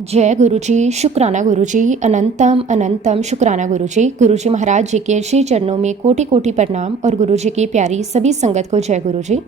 जय गुरुजी, शुक्राना गुरुजी, अनंतम अनंतम शुक्राना गुरुजी। गुरुजी महाराज जी के श्री चरणों में कोटि कोटि प्रणाम और गुरुजी की प्यारी सभी संगत को जय गुरुजी।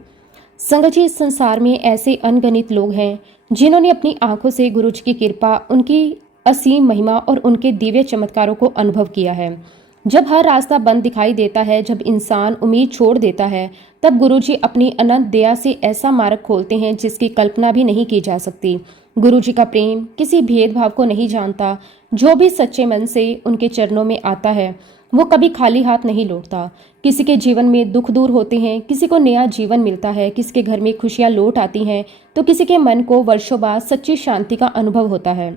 संगत जी, इस संसार में ऐसे अनगिनत लोग हैं जिन्होंने अपनी आंखों से गुरुजी की कृपा, उनकी असीम महिमा और उनके दिव्य चमत्कारों को अनुभव किया है। जब हर रास्ता बंद दिखाई देता है, जब इंसान उम्मीद छोड़ देता है, तब गुरुजी अपनी अनंत दया से ऐसा मार्ग खोलते हैं जिसकी कल्पना भी नहीं की जा सकती। गुरुजी का प्रेम किसी भेदभाव को नहीं जानता। जो भी सच्चे मन से उनके चरणों में आता है वो कभी खाली हाथ नहीं लौटता। किसी के जीवन में दुख दूर होते हैं, किसी को नया जीवन मिलता है, किसी के घर में खुशियां लौट आती हैं, तो किसी के मन को वर्षों बाद सच्ची शांति का अनुभव होता है।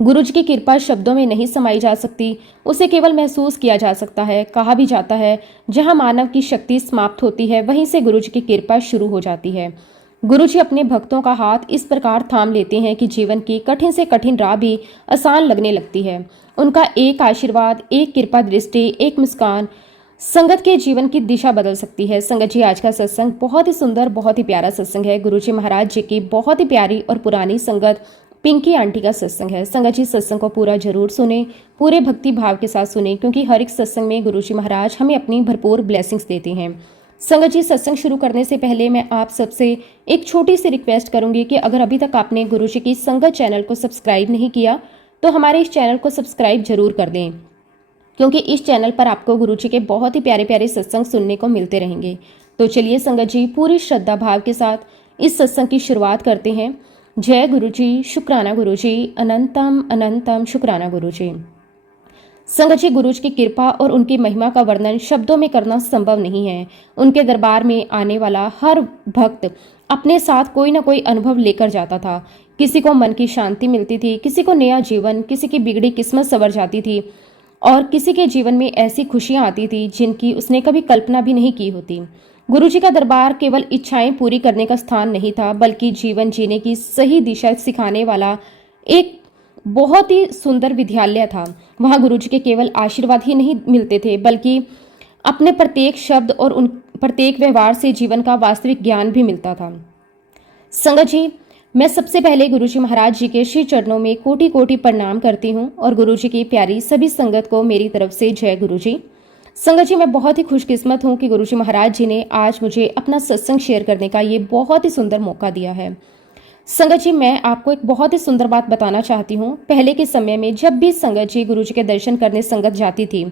गुरुजी की कृपा शब्दों में नहीं समाई जा सकती, उसे केवल महसूस किया जा सकता है। कहा भी जाता है, जहां मानव की शक्ति समाप्त होती है वहीं से गुरुजी की कृपा शुरू हो जाती है। गुरुजी अपने भक्तों का हाथ इस प्रकार थाम लेते हैं कि जीवन की कठिन से कठिन राह भी आसान लगने लगती है। उनका एक आशीर्वाद, एक कृपा दृष्टि, एक मुस्कान संगत के जीवन की दिशा बदल सकती है। संगत जी, आज का सत्संग बहुत ही सुंदर, बहुत ही प्यारा सत्संग है। गुरुजी महाराज जी की बहुत ही प्यारी और पुरानी संगत पिंकी आंटी का सत्संग है। संगत जी, सत्संग को पूरा जरूर सुने, पूरे भक्ति भाव के साथ सुने, क्योंकि हर एक सत्संग में गुरुजी महाराज हमें अपनी भरपूर ब्लेसिंग्स देते हैं। संगत जी, सत्संग शुरू करने से पहले मैं आप सबसे एक छोटी सी रिक्वेस्ट करूंगी कि अगर अभी तक आपने गुरुजी की संगत चैनल को सब्सक्राइब नहीं किया तो हमारे इस चैनल को सब्सक्राइब जरूर कर दें, क्योंकि इस चैनल पर आपको गुरुजी के बहुत ही प्यारे प्यारे सत्संग सुनने को मिलते रहेंगे। तो चलिए संगत जी, पूरी श्रद्धा भाव के साथ इस सत्संग की शुरुआत करते हैं। जय गुरुजी, शुक्राना गुरुजी, अनंतम अनंतम शुक्राना गुरुजी। संगत जी, गुरुजी की कृपा और उनकी महिमा का वर्णन शब्दों में करना संभव नहीं है। उनके दरबार में आने वाला हर भक्त अपने साथ कोई ना कोई अनुभव लेकर जाता था। किसी को मन की शांति मिलती थी, किसी को नया जीवन, किसी की बिगड़ी किस्मत संवर जाती थी और किसी के जीवन में ऐसी खुशियां आती थी जिनकी उसने कभी कल्पना भी नहीं की होती। गुरुजी का दरबार केवल इच्छाएं पूरी करने का स्थान नहीं था, बल्कि जीवन जीने की सही दिशा सिखाने वाला एक बहुत ही सुंदर विद्यालय था। वहां गुरुजी के केवल आशीर्वाद ही नहीं मिलते थे, बल्कि अपने प्रत्येक शब्द और उन प्रत्येक व्यवहार से जीवन का वास्तविक ज्ञान भी मिलता था। संगत जी, मैं सबसे पहले गुरुजी महाराज जी के श्री चरणों में कोटि कोटि प्रणाम करती हूँ और गुरुजी की प्यारी सभी संगत को मेरी तरफ से जय गुरुजी। संगत जी, मैं बहुत ही खुशकिस्मत हूँ कि गुरुजी महाराज जी ने आज मुझे अपना सत्संग शेयर करने का ये बहुत ही सुंदर मौका दिया है। संगत जी, मैं आपको एक बहुत ही सुंदर बात बताना चाहती हूँ। पहले के समय में जब भी संगत जी गुरुजी के दर्शन करने संगत जाती थी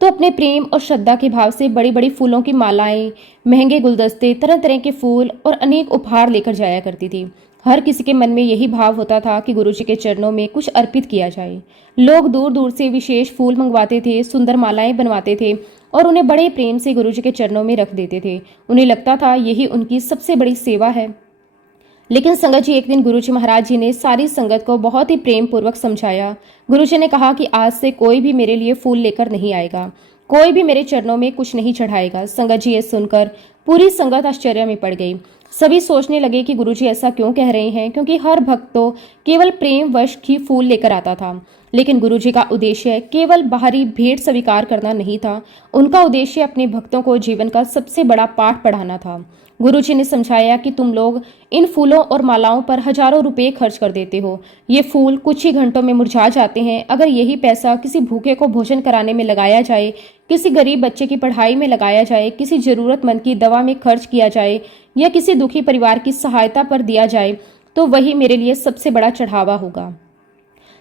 तो अपने प्रेम और श्रद्धा के भाव से बड़ी बड़ी फूलों की मालाएं, महंगे गुलदस्ते, तरह तरह के फूल और अनेक उपहार लेकर जाया करती थी। हर किसी के मन में यही भाव होता था कि गुरुजी के चरणों में कुछ अर्पित किया जाए। लोग दूर दूर से विशेष फूल मंगवाते थे, सुंदर मालाएं बनवाते थे और उन्हें बड़े प्रेम से गुरुजी के चरणों में रख देते थे। उन्हें लगता था यही उनकी सबसे बड़ी सेवा है। लेकिन संगत जी, एक दिन गुरुजी महाराज जी ने सारी संगत को बहुत ही प्रेम पूर्वक समझाया। गुरुजी ने कहा कि आज से कोई भी मेरे लिए फूल लेकर नहीं आएगा, कोई भी मेरे चरणों में कुछ नहीं चढ़ाएगा। संगत जी, ये सुनकर पूरी संगत आश्चर्य में पड़ गई। सभी सोचने लगे कि गुरुजी ऐसा क्यों कह रहे हैं, क्योंकि हर भक्त तो केवल प्रेम वश ही फूल लेकर आता था। लेकिन गुरुजी का उद्देश्य केवल बाहरी भेंट स्वीकार करना नहीं था। उनका उद्देश्य अपने भक्तों को जीवन का सबसे बड़ा पाठ पढ़ाना था। गुरुजी ने समझाया कि तुम लोग इन फूलों और मालाओं पर हजारों रुपए खर्च कर देते हो। ये फूल कुछ ही घंटों में मुरझा जाते हैं। अगर यही पैसा किसी भूखे को भोजन कराने में लगाया जाए, किसी गरीब बच्चे की पढ़ाई में लगाया जाए, किसी जरूरतमंद की दवा में खर्च किया जाए या किसी दुखी परिवार की सहायता पर दिया जाए, तो वही मेरे लिए सबसे बड़ा चढ़ावा होगा।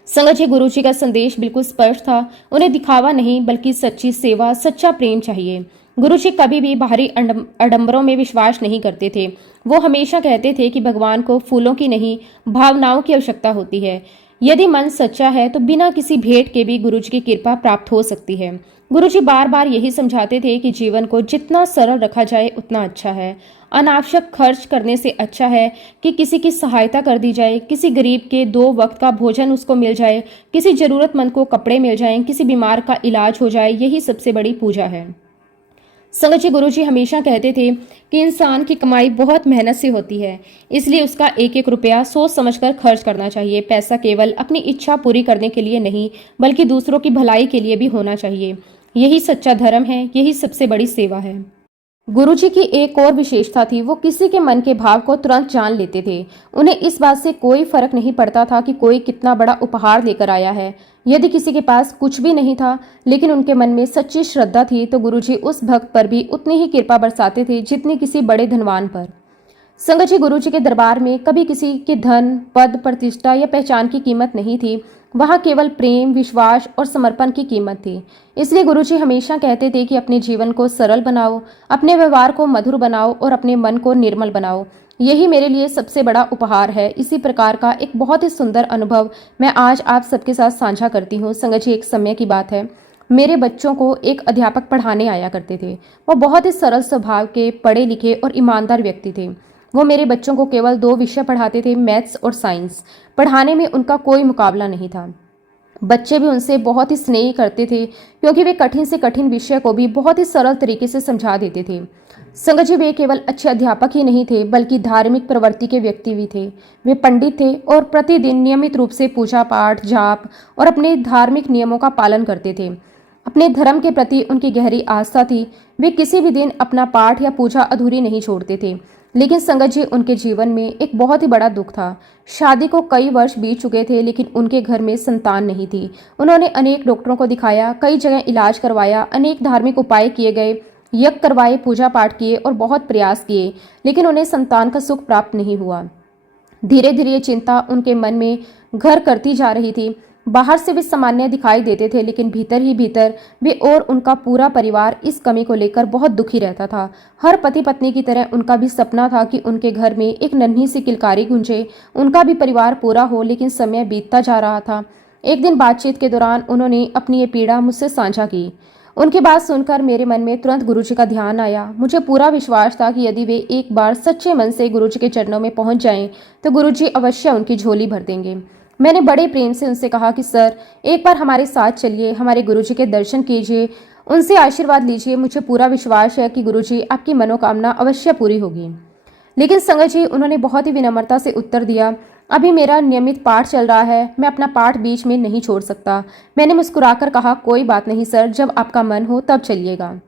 संगत जी, गुरुजी का संदेश बिल्कुल स्पष्ट था। उन्हें दिखावा नहीं, बल्कि सच्ची सेवा, सच्चा प्रेम चाहिए। गुरुजी कभी भी बाहरी आडंबरों में विश्वास नहीं करते थे। वो हमेशा कहते थे कि भगवान को फूलों की नहीं, भावनाओं की आवश्यकता होती है। यदि मन सच्चा है तो बिना किसी भेंट के भी गुरुजी की कृपा प्राप्त हो सकती है। गुरुजी बार बार यही समझाते थे कि जीवन को जितना सरल रखा जाए उतना अच्छा है। अनावश्यक खर्च करने से अच्छा है कि किसी की सहायता कर दी जाए, किसी गरीब के 2 वक्त का भोजन उसको मिल जाए, किसी जरूरतमंद को कपड़े मिल जाएं, किसी बीमार का इलाज हो जाए। यही सबसे बड़ी पूजा है। संगत जी, गुरुजी हमेशा कहते थे कि इंसान की कमाई बहुत मेहनत से होती है, इसलिए उसका एक एक रुपया सोच समझकर खर्च करना चाहिए। पैसा केवल अपनी इच्छा पूरी करने के लिए नहीं, बल्कि दूसरों की भलाई के लिए भी होना चाहिए। यही सच्चा धर्म है, यही सबसे बड़ी सेवा है। गुरुजी की एक और विशेषता थी, वो किसी के मन के भाव को तुरंत जान लेते थे। उन्हें इस बात से कोई फर्क नहीं पड़ता था कि कोई कितना बड़ा उपहार लेकर आया है। यदि किसी के पास कुछ भी नहीं था, लेकिन उनके मन में सच्ची श्रद्धा थी, तो गुरुजी उस भक्त पर भी उतनी ही कृपा बरसाते थे जितनी किसी बड़े धनवान पर। संगत जी, गुरुजी के दरबार में कभी किसी के धन, पद, प्रतिष्ठा या पहचान की कीमत नहीं थी। वहाँ केवल प्रेम, विश्वास और समर्पण की कीमत थी। इसलिए गुरुजी हमेशा कहते थे कि अपने जीवन को सरल बनाओ, अपने व्यवहार को मधुर बनाओ और अपने मन को निर्मल बनाओ। यही मेरे लिए सबसे बड़ा उपहार है। इसी प्रकार का एक बहुत ही सुंदर अनुभव मैं आज आप सबके साथ साझा करती हूँ। संगत जी, एक समय की बात है, मेरे बच्चों को एक अध्यापक पढ़ाने आया करते थे। वो बहुत ही सरल स्वभाव के, पढ़े लिखे और ईमानदार व्यक्ति थे। वो मेरे बच्चों को केवल 2 विषय पढ़ाते थे, मैथ्स और साइंस। पढ़ाने में उनका कोई मुकाबला नहीं था। बच्चे भी उनसे बहुत ही स्नेह करते थे, क्योंकि वे कठिन से कठिन विषय को भी बहुत ही सरल तरीके से समझा देते थे। संगत जी, वे केवल अच्छे अध्यापक ही नहीं थे, बल्कि धार्मिक प्रवृत्ति के व्यक्ति भी थे। वे पंडित थे और प्रतिदिन नियमित रूप से पूजा पाठ, जाप और अपने धार्मिक नियमों का पालन करते थे। अपने धर्म के प्रति उनकी गहरी आस्था थी। वे किसी भी दिन अपना पाठ या पूजा अधूरी नहीं छोड़ते थे। लेकिन संगत जी, उनके जीवन में एक बहुत ही बड़ा दुख था। शादी को कई वर्ष बीत चुके थे, लेकिन उनके घर में संतान नहीं थी। उन्होंने अनेक डॉक्टरों को दिखाया, कई जगह इलाज करवाया, अनेक धार्मिक उपाय किए गए, यज्ञ करवाए, पूजा पाठ किए और बहुत प्रयास किए, लेकिन उन्हें संतान का सुख प्राप्त नहीं हुआ। धीरे धीरे ये चिंता उनके मन में घर करती जा रही थी। बाहर से वे सामान्य दिखाई देते थे, लेकिन भीतर ही भीतर वे और उनका पूरा परिवार इस कमी को लेकर बहुत दुखी रहता था। हर पति पत्नी की तरह उनका भी सपना था कि उनके घर में एक नन्ही सी किलकारी गूंजे, उनका भी परिवार पूरा हो, लेकिन समय बीतता जा रहा था। एक दिन बातचीत के दौरान उन्होंने अपनी ये पीड़ा मुझसे साझा की। उनकी बात सुनकर मेरे मन में तुरंत गुरुजी का ध्यान आया। मुझे पूरा विश्वास था कि यदि वे एक बार सच्चे मन से गुरुजी के चरणों में पहुंच जाएं, तो गुरुजी अवश्य उनकी झोली भर देंगे। मैंने बड़े प्रेम से उनसे कहा कि सर, एक बार हमारे साथ चलिए, हमारे गुरुजी के दर्शन कीजिए, उनसे आशीर्वाद लीजिए। मुझे पूरा विश्वास है कि गुरुजी आपकी मनोकामना अवश्य पूरी होगी। लेकिन संगत जी, उन्होंने बहुत ही विनम्रता से उत्तर दिया, अभी मेरा नियमित पाठ चल रहा है, मैं अपना पाठ बीच में नहीं छोड़ सकता। मैंने मुस्कुराकर कहा, कोई बात नहीं सर, जब आपका मन हो तब चलिएगा।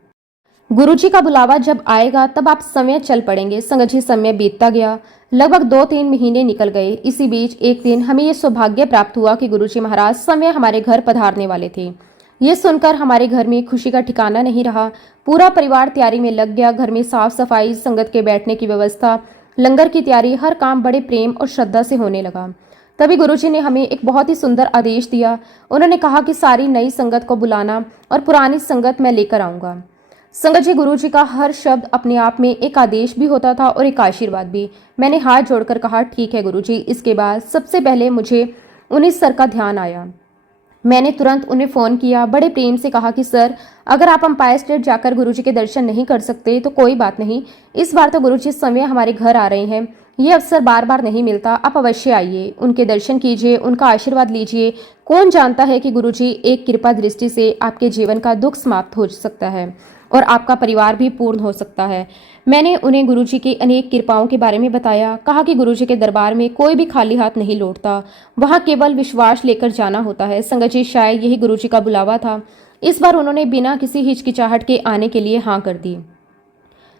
गुरुजी का बुलावा जब आएगा तब आप समय चल पड़ेंगे। संगत जी, समय बीतता गया। लगभग 2-3 महीने निकल गए। इसी बीच एक दिन हमें ये सौभाग्य प्राप्त हुआ कि गुरुजी महाराज समय हमारे घर पधारने वाले थे। ये सुनकर हमारे घर में खुशी का ठिकाना नहीं रहा। पूरा परिवार तैयारी में लग गया। घर में साफ सफाई, संगत के बैठने की व्यवस्था, लंगर की तैयारी, हर काम बड़े प्रेम और श्रद्धा से होने लगा। तभी गुरुजी ने हमें एक बहुत ही सुंदर आदेश दिया। उन्होंने कहा कि सारी नई संगत को बुलाना और पुरानी संगत मैं लेकर आऊँगा। संगत जी, गुरुजी का हर शब्द अपने आप में एक आदेश भी होता था और एक आशीर्वाद भी। मैंने हाथ जोड़कर कहा, ठीक है गुरुजी। इसके बाद सबसे पहले मुझे उन्हीं सर का ध्यान आया। मैंने तुरंत उन्हें फ़ोन किया, बड़े प्रेम से कहा कि सर, अगर आप एम्पायर स्टेट जाकर गुरुजी के दर्शन नहीं कर सकते तो कोई बात नहीं, इस बार तो गुरुजी इस समय हमारे घर आ रहे हैं, ये अवसर बार बार नहीं मिलता, आप अवश्य आइए, उनके दर्शन कीजिए, उनका आशीर्वाद लीजिए। कौन जानता है कि गुरुजी एक कृपा दृष्टि से आपके जीवन का दुख समाप्त हो सकता है और आपका परिवार भी पूर्ण हो सकता है। मैंने उन्हें गुरुजी की अनेक कृपाओं के बारे में बताया। कहा कि गुरुजी के दरबार में कोई भी खाली हाथ नहीं लौटता, वहाँ केवल विश्वास लेकर जाना होता है। संगत जी, शायद यही गुरुजी का बुलावा था। इस बार उन्होंने बिना किसी हिचकिचाहट के आने के लिए हाँ कर दी।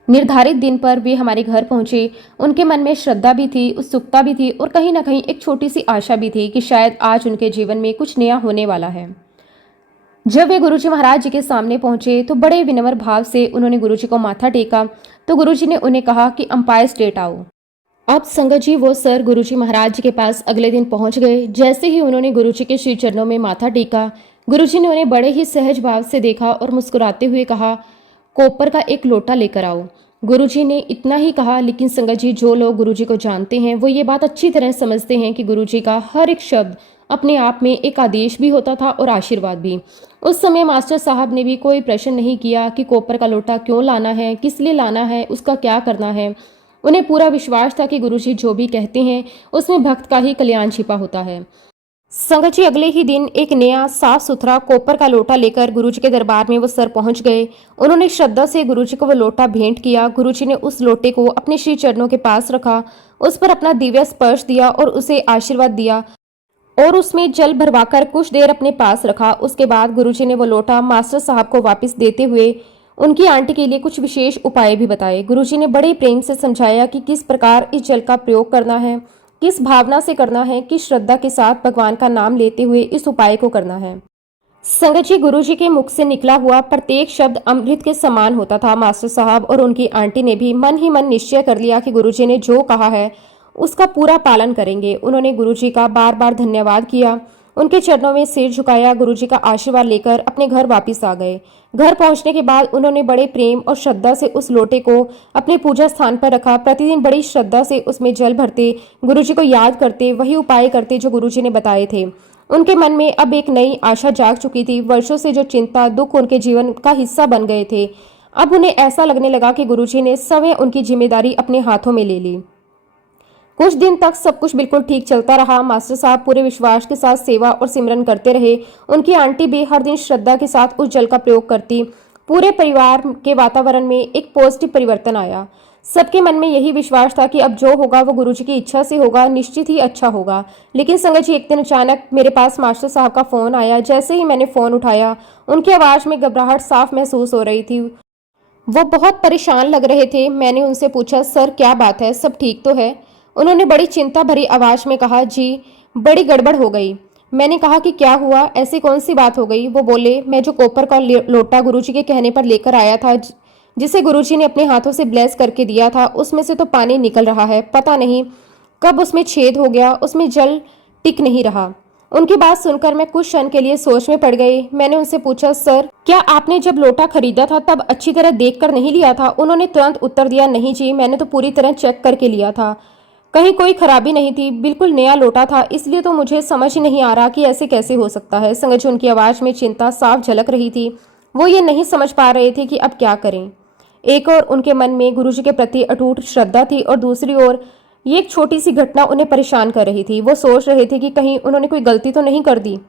निर्धारित दिन पर वे हमारे घर पहुंचे। उनके मन में श्रद्धा भी थी, उत्सुकता भी थी और कहीं ना कहीं एक छोटी सी आशा भी थी कि शायद आज उनके जीवन में कुछ नया होने वाला है। जब वे गुरुजी महाराज जी के सामने पहुंचे तो बड़े विनम्र भाव से उन्होंने गुरुजी को माथा टेका। तो गुरुजी ने उन्हें कहा कि एम्पायर स्टेट आओ। अब संगत जी, वो सर गुरुजी महाराज जी के पास अगले दिन पहुंच गए। जैसे ही उन्होंने गुरुजी के श्री चरणों में माथा टेका, गुरुजी ने उन्हें बड़े ही सहज भाव से देखा और मुस्कुराते हुए कहा, कॉपर का एक लोटा लेकर आओ। गुरुजी ने इतना ही कहा, लेकिन संगत जी, जो लोग गुरुजी को जानते हैं वो ये बात अच्छी तरह समझते हैं कि गुरुजी का हर एक शब्द अपने आप में एक आदेश भी होता था और आशीर्वाद भी। उस समय मास्टर साहब ने भी कोई प्रश्न नहीं किया कि कॉपर का लोटा क्यों लाना है, किस लिए लाना है, उसका क्या करना है। उन्हें पूरा विश्वास था कि गुरुजी जो भी कहते हैं उसमें भक्त का ही कल्याण छिपा होता है। संगत जी, अगले ही दिन एक नया साफ सुथरा कॉपर का लोटा लेकर गुरुजी के दरबार में वो सर पहुंच गए। उन्होंने श्रद्धा से गुरुजी को वो लोटा भेंट किया। गुरुजी ने उस लोटे को अपने श्री चरणों के पास रखा, उस पर अपना दिव्य स्पर्श दिया और उसे आशीर्वाद दिया और उसमें जल भरवाकर कुछ देर अपने पास रखा। उसके बाद गुरुजी ने वो लोटा मास्टर साहब को वापस देते हुए उनकी आंटी के लिए कुछ विशेष उपाय भी बताए। गुरुजी ने बड़े प्रेम से समझाया कि किस प्रकार इस जल का प्रयोग करना है, किस भावना से करना है, किस श्रद्धा के साथ भगवान का नाम लेते हुए इस उपाय को करना है। संगत जी, गुरुजी के मुख से निकला हुआ प्रत्येक शब्द अमृत के समान होता था। मास्टर साहब और उनकी आंटी ने भी मन ही मन निश्चय कर लिया कि गुरुजी ने जो कहा है उसका पूरा पालन करेंगे। उन्होंने गुरुजी का बार बार धन्यवाद किया, उनके चरणों में सिर झुकाया, गुरुजी का आशीर्वाद लेकर अपने घर वापस आ गए। घर पहुंचने के बाद उन्होंने बड़े प्रेम और श्रद्धा से उस लोटे को अपने पूजा स्थान पर रखा। प्रतिदिन बड़ी श्रद्धा से उसमें जल भरते, गुरुजी को याद करते, वही उपाय करते जो गुरुजी ने बताए थे। उनके मन में अब एक नई आशा जाग चुकी थी। वर्षों से जो चिंता, दुख उनके जीवन का हिस्सा बन गए थे, अब उन्हें ऐसा लगने लगा कि गुरुजी ने स्वयं उनकी जिम्मेदारी अपने हाथों में ले ली। कुछ दिन तक सब कुछ बिल्कुल ठीक चलता रहा। मास्टर साहब पूरे विश्वास के साथ सेवा और सिमरन करते रहे। उनकी आंटी भी हर दिन श्रद्धा के साथ उस जल का प्रयोग करती। पूरे परिवार के वातावरण में एक पॉजिटिव परिवर्तन आया। सबके मन में यही विश्वास था कि अब जो होगा वो गुरुजी की इच्छा से होगा, निश्चित ही अच्छा होगा। लेकिन संगत जी, एक दिन अचानक मेरे पास मास्टर साहब का फोन आया। जैसे ही मैंने फोन उठाया, उनकी आवाज में घबराहट साफ महसूस हो रही थी। वो बहुत परेशान लग रहे थे। मैंने उनसे पूछा, सर क्या बात है, सब ठीक तो है? उन्होंने बड़ी चिंता भरी आवाज में कहा, जी बड़ी गड़बड़ हो गई। मैंने कहा कि क्या हुआ, ऐसी कौन सी बात हो गई? वो बोले, मैं जो कॉपर का लोटा गुरुजी के कहने पर लेकर आया था, जिसे गुरुजी ने अपने हाथों से ब्लेस करके दिया था, उसमें से तो पानी निकल रहा है। पता नहीं कब उसमें छेद हो गया, उसमें जल टिक नहीं रहा। उनकी बात सुनकर मैं कुछ क्षण के लिए सोच में पड़ गई। मैंने उनसे पूछा, सर क्या आपने जब लोटा खरीदा था तब अच्छी तरह देख कर नहीं लिया था? उन्होंने तुरंत उत्तर दिया, नहीं जी, मैंने तो पूरी तरह चेक करके लिया था, कहीं कोई खराबी नहीं थी, बिल्कुल नया लोटा था, इसलिए तो मुझे समझ ही नहीं आ रहा कि ऐसे कैसे हो सकता है। संगत जी, उनकी आवाज में चिंता साफ झलक रही थी। वो ये नहीं समझ पा रहे थे कि अब क्या करें। एक और उनके मन में गुरुजी के प्रति अटूट श्रद्धा थी और दूसरी ओर ये एक छोटी सी घटना उन्हें परेशान कर रही थी। वो सोच रहे थे कि कहीं उन्होंने कोई गलती तो नहीं कर दी।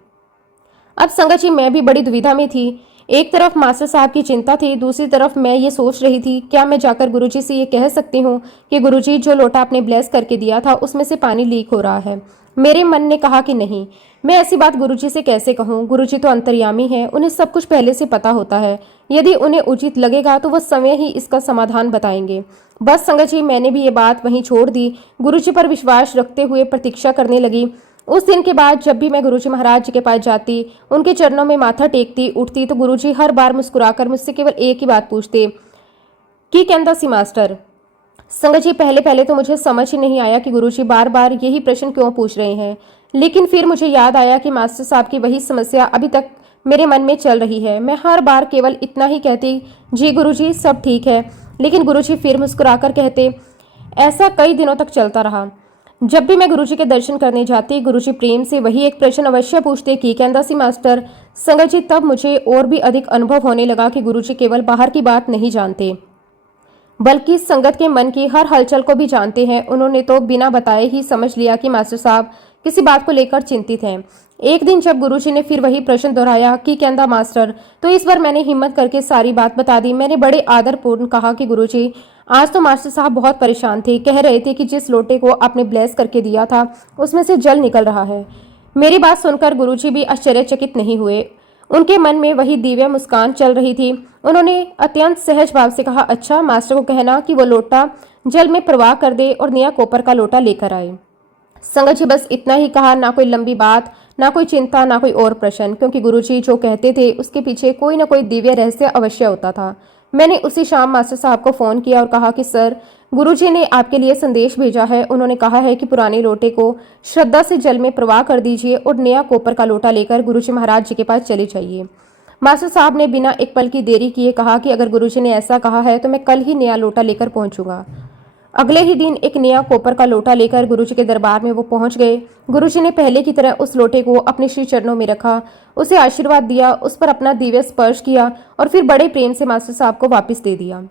अब संगत जी, मैं भी बड़ी दुविधा में थी। एक तरफ मास्टर साहब की चिंता थी, दूसरी तरफ मैं ये सोच रही थी, क्या मैं जाकर गुरुजी से ये कह सकती हूँ कि गुरुजी, जो लोटा आपने ब्लेस करके दिया था उसमें से पानी लीक हो रहा है? मेरे मन ने कहा कि नहीं, मैं ऐसी बात गुरुजी से कैसे कहूँ? गुरुजी तो अंतर्यामी है, उन्हें सब कुछ पहले से पता होता है। यदि उन्हें उचित लगेगा तो वह समय ही इसका समाधान बताएंगे। बस संगत जी, मैंने भी ये बात वहीं छोड़ दी। गुरुजी पर विश्वास रखते हुए प्रतीक्षा करने लगी। उस दिन के बाद जब भी मैं गुरुजी महाराज जी के पास जाती, उनके चरणों में माथा टेकती उठती, तो गुरुजी हर बार मुस्कुराकर मुझसे केवल एक ही बात पूछते, की कहता सी मास्टर? संगत जी, पहले पहले तो मुझे समझ ही नहीं आया कि गुरुजी बार बार यही प्रश्न क्यों पूछ रहे हैं। लेकिन फिर मुझे याद आया कि मास्टर साहब की वही समस्या अभी तक मेरे मन में चल रही है। मैं हर बार केवल इतना ही कहती, जी गुरुजी सब ठीक है, लेकिन गुरुजी फिर मुस्कुराकर कहते। ऐसा कई दिनों तक चलता रहा। जब भी मैं गुरुजी के दर्शन करने जाती, गुरुजी प्रेम से वही एक प्रश्न अवश्य पूछते, की कहता सी मास्टर? संगत जी, तब मुझे और भी अधिक अनुभव होने लगा कि गुरुजी केवल बाहर की बात नहीं जानते, बल्कि संगत के मन की हर हलचल को भी जानते हैं। उन्होंने तो बिना बताए ही समझ लिया कि मास्टर साहब किसी बात को लेकर चिंतित हैं। एक दिन जब गुरुजी ने फिर वही प्रश्न दोहराया, की कहता मास्टर, तो इस बार मैंने हिम्मत करके सारी बात बता दी। मैंने बड़े आदरपूर्ण कहा कि गुरुजी, आज तो मास्टर साहब बहुत परेशान थे, कह रहे थे कि जिस लोटे को आपने ब्लेस करके दिया था उसमें से जल निकल रहा है। मेरी बात सुनकर गुरुजी भी आश्चर्यचकित नहीं हुए। उनके मन में वही दिव्य मुस्कान चल रही थी। उन्होंने अत्यंत सहज भाव से कहा, अच्छा, मास्टर को कहना कि वो लोटा जल में प्रवाह कर दे और नया कॉपर का लोटा लेकर आए। संगत जी, बस इतना ही कहा। ना कोई लंबी बात, ना कोई चिंता, ना कोई और प्रश्न, क्योंकि गुरुजी जो कहते थे उसके पीछे कोई ना कोई दिव्य रहस्य अवश्य होता था। मैंने उसी शाम मास्टर साहब को फोन किया और कहा कि सर, गुरुजी ने आपके लिए संदेश भेजा है। उन्होंने कहा है कि पुराने लोटे को श्रद्धा से जल में प्रवाह कर दीजिए और नया कॉपर का लोटा लेकर गुरुजी महाराज जी के पास चले जाइए। मास्टर साहब ने बिना एक पल की देरी किए कहा कि अगर गुरुजी ने ऐसा कहा है तो मैं कल ही नया लोटा लेकर पहुंचूंगा। अगले ही दिन एक नया कॉपर का लोटा लेकर गुरुजी के दरबार में वो पहुंच गए। गुरुजी ने पहले की तरह उस लोटे को अपने श्री चरणों में रखा, उसे आशीर्वाद दिया, उस पर अपना दिव्य स्पर्श किया और फिर बड़े प्रेम से मास्टर साहब को वापस दे दिया।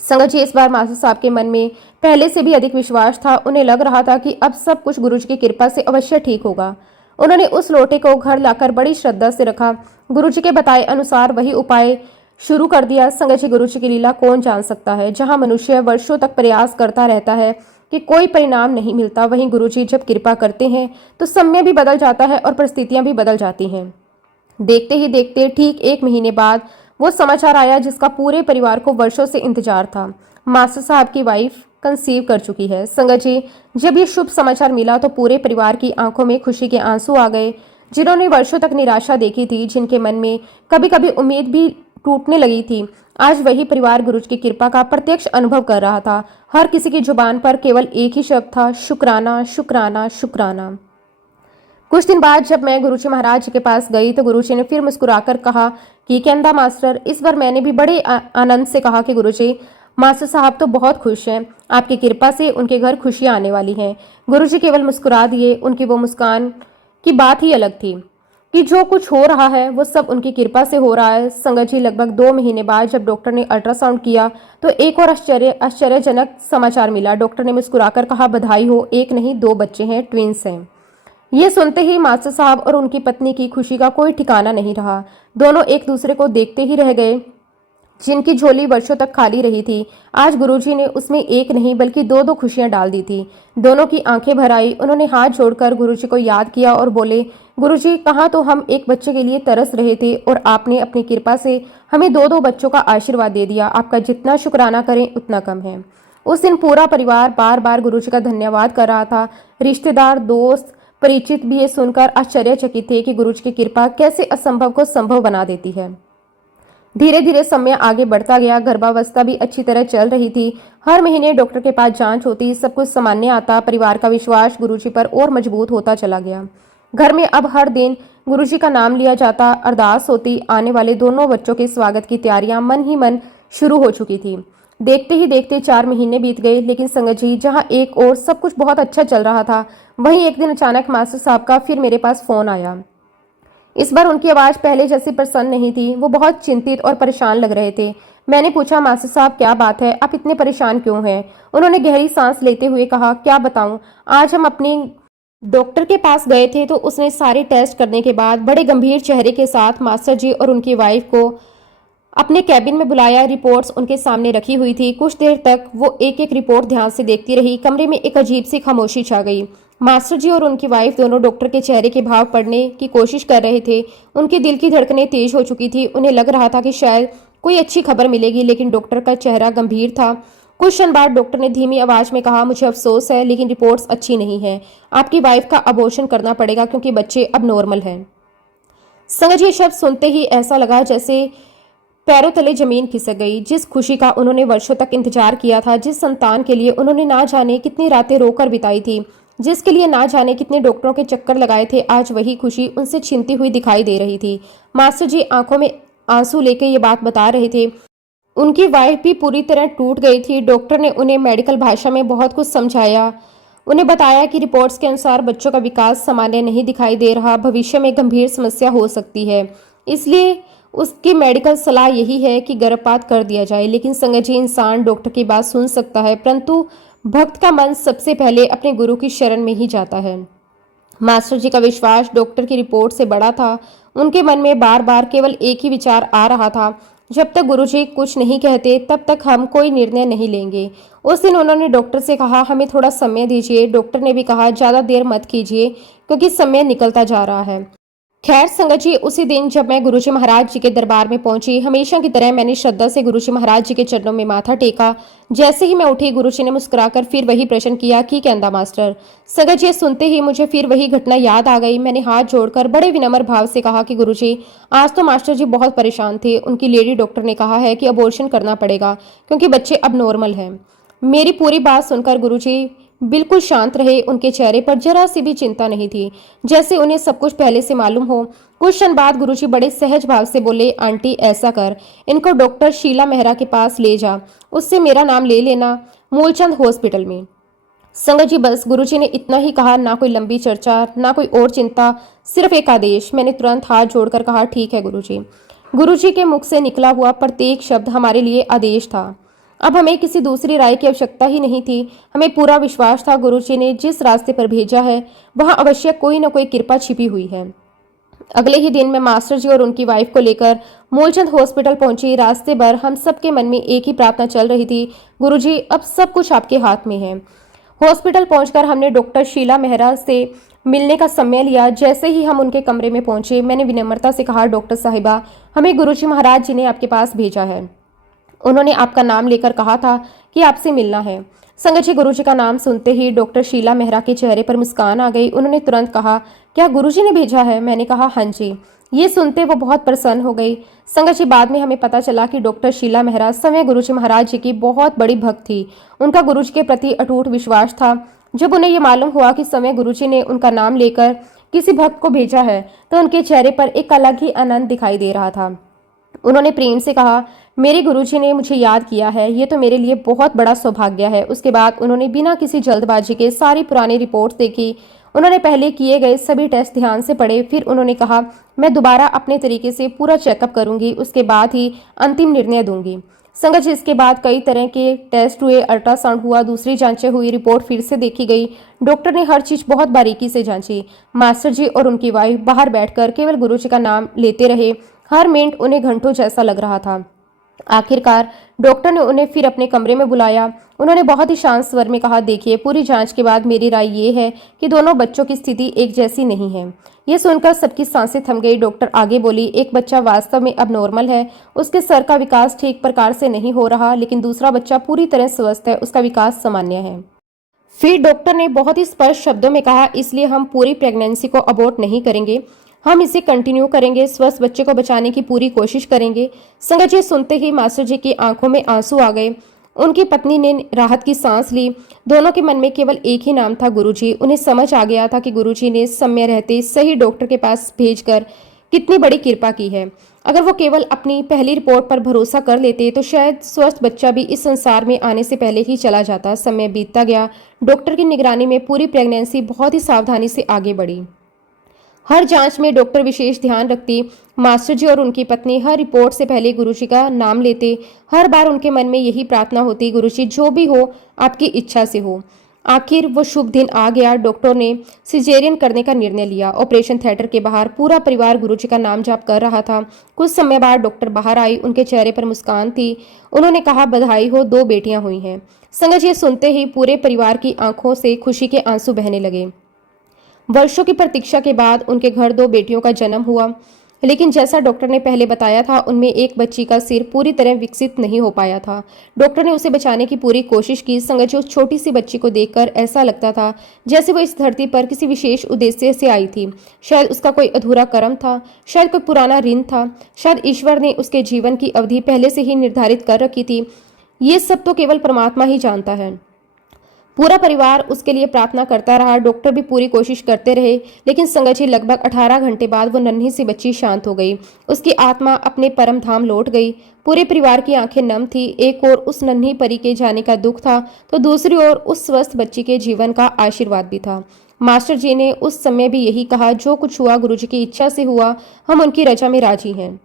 संगत जी, इस बार मास्टर साहब के मन में पहले से भी अधिक विश्वास था। उन्हें लग रहा था कि अब सब कुछ गुरुजी की कृपा से अवश्य ठीक होगा। उन्होंने उस लोटे को घर लाकर बड़ी श्रद्धा से रखा। गुरुजी के बताए अनुसार वही उपाय शुरू कर दिया। संगत जी, गुरुजी की लीला कौन जान सकता है। जहां मनुष्य वर्षों तक प्रयास करता रहता है कि कोई परिणाम नहीं मिलता, वहीं गुरुजी जब कृपा करते हैं तो समय भी बदल जाता है और परिस्थितियां भी बदल जाती हैं। देखते ही देखते ठीक 1 महीने बाद वो समाचार आया जिसका पूरे परिवार को वर्षों से इंतजार था। मास्टर साहब की वाइफ कंसीव कर चुकी है। संगत जी, जब ये शुभ समाचार मिला तो पूरे परिवार की आंखों में खुशी के आंसू आ गए। जिन्होंने वर्षों तक निराशा देखी थी, जिनके मन में कभी कभी उम्मीद भी टूटने लगी थी, आज वही परिवार गुरुजी की कृपा का प्रत्यक्ष अनुभव कर रहा था। हर किसी की जुबान पर केवल एक ही शब्द था, शुक्राना शुक्राना शुक्राना। कुछ दिन बाद जब मैं गुरुजी महाराज जी के पास गई तो गुरुजी ने फिर मुस्कुराकर कहा कि कहंदा मास्टर। इस बार मैंने भी बड़े आनंद से कहा कि गुरुजी, मास्टर साहब तो बहुत खुश हैं, आपकी कृपा से उनके घर खुशियां आने वाली हैं। गुरुजी केवल मुस्कुरा दिए। उनकी वो मुस्कान की बात ही अलग थी कि जो कुछ हो रहा है वो सब उनकी कृपा से हो रहा है। संगत जी, लगभग 2 महीने बाद जब डॉक्टर ने अल्ट्रासाउंड किया तो एक और आश्चर्यजनक समाचार मिला। डॉक्टर ने मुस्कुराकर कहा, बधाई हो, एक नहीं 2 बच्चे हैं, ट्विंस हैं। ये सुनते ही मास्टर साहब और उनकी पत्नी की खुशी का कोई ठिकाना नहीं रहा। दोनों एक दूसरे को देखते ही रह गए। जिनकी झोली वर्षों तक खाली रही थी, आज गुरुजी ने उसमें एक नहीं बल्कि 2-2 खुशियां डाल दी थी। दोनों की आंखें भर आई। उन्होंने हाथ जोड़कर गुरुजी को याद किया और बोले, गुरुजी, कहाँ तो हम एक बच्चे के लिए तरस रहे थे और आपने अपनी कृपा से हमें 2-2 बच्चों का आशीर्वाद दे दिया। आपका जितना शुक्राना करें उतना कम है। उस दिन पूरा परिवार बार बार गुरुजी का धन्यवाद कर रहा था। रिश्तेदार, दोस्त, परिचित भी ये सुनकर आश्चर्यचकित थे कि गुरुजी की कृपा कैसे असंभव को संभव बना देती है। धीरे धीरे समय आगे बढ़ता गया। गर्भावस्था भी अच्छी तरह चल रही थी। हर महीने डॉक्टर के पास जांच होती, सब कुछ सामान्य आता। परिवार का विश्वास गुरुजी पर और मजबूत होता चला गया। घर में अब हर दिन गुरुजी का नाम लिया जाता, अरदास होती। आने वाले दोनों बच्चों के स्वागत की तैयारियां मन ही मन शुरू हो चुकी थी। देखते ही देखते 4 महीने बीत गए। लेकिन संगत जी, जहां एक और सब कुछ बहुत अच्छा चल रहा था, वहीं एक दिन अचानक मास्टर साहब का फिर मेरे पास फोन आया। इस बार उनकी आवाज पहले जैसी प्रसन्न नहीं थी। वो बहुत चिंतित और परेशान लग रहे थे। मैंने पूछा, मास्टर साहब क्या बात है, आप इतने परेशान क्यों हैं? उन्होंने गहरी सांस लेते हुए कहा, क्या बताऊं, आज हम अपने डॉक्टर के पास गए थे तो उसने सारे टेस्ट करने के बाद बड़े गंभीर चेहरे के साथ मास्टर जी और उनकी वाइफ को अपने कैबिन में बुलाया। रिपोर्ट्स उनके सामने रखी हुई थी। कुछ देर तक वो एक एक रिपोर्ट ध्यान से देखती रही। कमरे में एक अजीब सी खामोशी छा गई। मास्टर जी और उनकी वाइफ दोनों डॉक्टर के चेहरे के भाव पढ़ने की कोशिश कर रहे थे। उनके दिल की धड़कनें तेज हो चुकी थी। उन्हें लग रहा था कि शायद कोई अच्छी खबर मिलेगी, लेकिन डॉक्टर का चेहरा गंभीर था। कुछ क्षण बाद डॉक्टर ने धीमी आवाज में कहा, मुझे अफसोस है लेकिन रिपोर्ट्स अच्छी नहीं है। आपकी वाइफ का अबॉर्शन करना पड़ेगा क्योंकि बच्चे अब नॉर्मल हैं। संगत ये शब्द सुनते ही ऐसा लगा जैसे पैरों तले जमीन खिसक गई। जिस खुशी का उन्होंने वर्षों तक इंतजार किया था, जिस संतान के लिए उन्होंने ना जाने कितनी रातें रोकर बिताई थी, जिसके लिए ना जाने कितने डॉक्टरों के चक्कर लगाए थे, आज वही खुशी उनसे छिनती हुई दिखाई दे रही थी। मास्टर जी आंखों में आंसू लेकर ये बात बता रहे थे। उनकी वाइफ भी पूरी तरह टूट गई थी। डॉक्टर ने उन्हें मेडिकल भाषा में बहुत कुछ समझाया। उन्हें बताया कि रिपोर्ट्स के अनुसार बच्चों का विकास सामान्य नहीं दिखाई दे रहा, भविष्य में गंभीर समस्या हो सकती है, इसलिए उसकी मेडिकल सलाह यही है कि गर्भपात कर दिया जाए। लेकिन संगत जी, इंसान डॉक्टर की बात सुन सकता है, परंतु भक्त का मन सबसे पहले अपने गुरु की शरण में ही जाता है। मास्टर जी का विश्वास डॉक्टर की रिपोर्ट से बड़ा था। उनके मन में बार बार केवल एक ही विचार आ रहा था, जब तक गुरुजी कुछ नहीं कहते तब तक हम कोई निर्णय नहीं लेंगे। उस दिन उन्होंने डॉक्टर से कहा, हमें थोड़ा समय दीजिए। डॉक्टर ने भी कहा, ज़्यादा देर मत कीजिए क्योंकि समय निकलता जा रहा है। खैर संगत जी, उसी दिन जब मैं गुरुजी महाराज जी के दरबार में पहुंची, हमेशा की तरह मैंने श्रद्धा से गुरुजी महाराज जी के चरणों में माथा टेका। जैसे ही मैं उठी, गुरुजी ने मुस्कुराकर फिर वही प्रश्न किया कि कहंदा मास्टर। संगत जी, सुनते ही मुझे फिर वही घटना याद आ गई। मैंने हाथ जोड़कर बड़े विनम्र भाव से कहा कि गुरुजी, आज तो मास्टर जी बहुत परेशान थे। उनकी लेडी डॉक्टर ने कहा है कि अबॉर्शन करना पड़ेगा क्योंकि बच्चे अब नॉर्मल हैं। मेरी पूरी बात सुनकर गुरुजी बिल्कुल शांत रहे। उनके चेहरे पर जरा सी भी चिंता नहीं थी, जैसे उन्हें सब कुछ पहले से मालूम हो। कुछ क्षण बाद गुरुजी बड़े सहज भाव से बोले, आंटी ऐसा कर, इनको डॉक्टर शीला मेहरा के पास ले जा, उससे मेरा नाम ले लेना, मूलचंद हॉस्पिटल में। संगत जी, बस गुरुजी ने इतना ही कहा, ना कोई लंबी चर्चा, ना कोई और चिंता, सिर्फ एक आदेश। मैंने तुरंत हाथ जोड़कर कहा, ठीक है गुरुजी। गुरुजी के मुख से निकला हुआ प्रत्येक शब्द हमारे लिए आदेश था। अब हमें किसी दूसरी राय की आवश्यकता ही नहीं थी। हमें पूरा विश्वास था गुरुजी ने जिस रास्ते पर भेजा है वहां अवश्य कोई न कोई कृपा छिपी हुई है। अगले ही दिन मैं मास्टर जी और उनकी वाइफ को लेकर मूलचंद हॉस्पिटल पहुंची। रास्ते भर हम सबके मन में एक ही प्रार्थना चल रही थी, गुरुजी अब सब कुछ आपके हाथ में है। हॉस्पिटल पहुंचकर हमने डॉक्टर शीला मेहरा से मिलने का समय लिया। जैसे ही हम उनके कमरे में पहुंचे, मैंने विनम्रता से कहा, डॉक्टर साहिबा, हमें गुरुजी महाराज जी ने आपके पास भेजा है। उन्होंने आपका नाम लेकर कहा था कि आपसे मिलना है। संगत जी, गुरुजी का नाम सुनते ही डॉक्टर शीला मेहरा के चेहरे पर मुस्कान आ गई। उन्होंने तुरंत कहा, क्या गुरुजी ने भेजा है? मैंने कहा, हाँ जी। ये सुनते वो बहुत प्रसन्न हो गई। संगत जी, बाद में हमें पता चला कि डॉक्टर शीला मेहरा समय गुरुजी महाराज जी की बहुत बड़ी भक्त थी। उनका गुरुजी के प्रति अटूट विश्वास था। जब उन्हें ये मालूम हुआ कि समय गुरुजी ने उनका नाम लेकर किसी भक्त को भेजा है, तो उनके चेहरे पर एक अलग ही आनंद दिखाई दे रहा था। उन्होंने प्रेम से कहा, मेरे गुरुजी ने मुझे याद किया है, ये तो मेरे लिए बहुत बड़ा सौभाग्य है। उसके बाद उन्होंने बिना किसी जल्दबाजी के सारी पुरानी रिपोर्ट्स देखी। उन्होंने पहले किए गए सभी टेस्ट ध्यान से पढ़े। फिर उन्होंने कहा, मैं दोबारा अपने तरीके से पूरा चेकअप करूंगी, उसके बाद ही अंतिम निर्णय दूंगी। संगत जी, इसके बाद कई तरह के टेस्ट हुए, अल्ट्रासाउंड हुआ, दूसरी जांचें हुई, रिपोर्ट फिर से देखी गई। डॉक्टर ने हर चीज बहुत बारीकी से जांची। मास्टर जी और उनकी वाइफ बाहर बैठकर केवल गुरुजी का नाम लेते रहे। हर मिनट उन्हें घंटों जैसा लग रहा था। आखिरकार डॉक्टर ने उन्हें फिर अपने कमरे में बुलाया। उन्होंने बहुत ही शांत स्वर में कहा, देखिए, पूरी जांच के बाद मेरी राय ये है कि दोनों बच्चों की स्थिति एक जैसी नहीं है। ये सुनकर सबकी सांसें थम गई। डॉक्टर आगे बोली, एक बच्चा वास्तव में अब नॉर्मल है, उसके सर का विकास ठीक प्रकार से नहीं हो रहा, लेकिन दूसरा बच्चा पूरी तरह स्वस्थ है, उसका विकास सामान्य है। फिर डॉक्टर ने बहुत ही स्पष्ट शब्दों में कहा, इसलिए हम पूरी प्रेगनेंसी को अबॉर्ट नहीं करेंगे, हम इसे कंटिन्यू करेंगे, स्वस्थ बच्चे को बचाने की पूरी कोशिश करेंगे। संगत जी, सुनते ही मास्टर जी की आंखों में आंसू आ गए। उनकी पत्नी ने राहत की सांस ली। दोनों के मन में केवल एक ही नाम था, गुरुजी। उन्हें समझ आ गया था कि गुरुजी ने समय रहते सही डॉक्टर के पास भेजकर कितनी बड़ी कृपा की है। अगर वो केवल अपनी पहली रिपोर्ट पर भरोसा कर लेते तो शायद स्वस्थ बच्चा भी इस संसार में आने से पहले ही चला जाता। समय बीतता गया। डॉक्टर की निगरानी में पूरी प्रेगनेंसी बहुत ही सावधानी से आगे बढ़ी। हर जांच में डॉक्टर विशेष ध्यान रखती। मास्टर जी और उनकी पत्नी हर रिपोर्ट से पहले गुरुजी का नाम लेते। हर बार उनके मन में यही प्रार्थना होती, गुरुजी, जो भी हो आपकी इच्छा से हो। आखिर वो शुभ दिन आ गया। डॉक्टर ने सिजेरियन करने का निर्णय लिया। ऑपरेशन थिएटर के बाहर पूरा परिवार गुरुजी का नाम जाप कर रहा था। कुछ समय बाद डॉक्टर बाहर आई। उनके चेहरे पर मुस्कान थी। उन्होंने कहा, बधाई हो, 2 बेटियां हुई हैं। संगत, ये सुनते ही पूरे परिवार की आंखों से खुशी के आंसू बहने लगे। वर्षों की प्रतीक्षा के बाद उनके घर 2 बेटियों का जन्म हुआ, लेकिन जैसा डॉक्टर ने पहले बताया था, उनमें एक बच्ची का सिर पूरी तरह विकसित नहीं हो पाया था। डॉक्टर ने उसे बचाने की पूरी कोशिश की। संगत जी, उस छोटी सी बच्ची को देखकर ऐसा लगता था जैसे वो इस धरती पर किसी विशेष उद्देश्य से आई थी। शायद उसका कोई अधूरा कर्म था, शायद कोई पुराना ऋण था, शायद ईश्वर ने उसके जीवन की अवधि पहले से ही निर्धारित कर रखी थी। ये सब तो केवल परमात्मा ही जानता है। पूरा परिवार उसके लिए प्रार्थना करता रहा। डॉक्टर भी पूरी कोशिश करते रहे, लेकिन संगत जी, लगभग 18 घंटे बाद वो नन्ही सी बच्ची शांत हो गई। उसकी आत्मा अपने परम धाम लौट गई। पूरे परिवार की आंखें नम थी। एक ओर उस नन्ही परी के जाने का दुख था, तो दूसरी ओर उस स्वस्थ बच्ची के जीवन का आशीर्वाद भी था। मास्टर जी ने उस समय भी यही कहा, जो कुछ हुआ गुरुजी की इच्छा से हुआ, हम उनकी रजा में राजी हैं।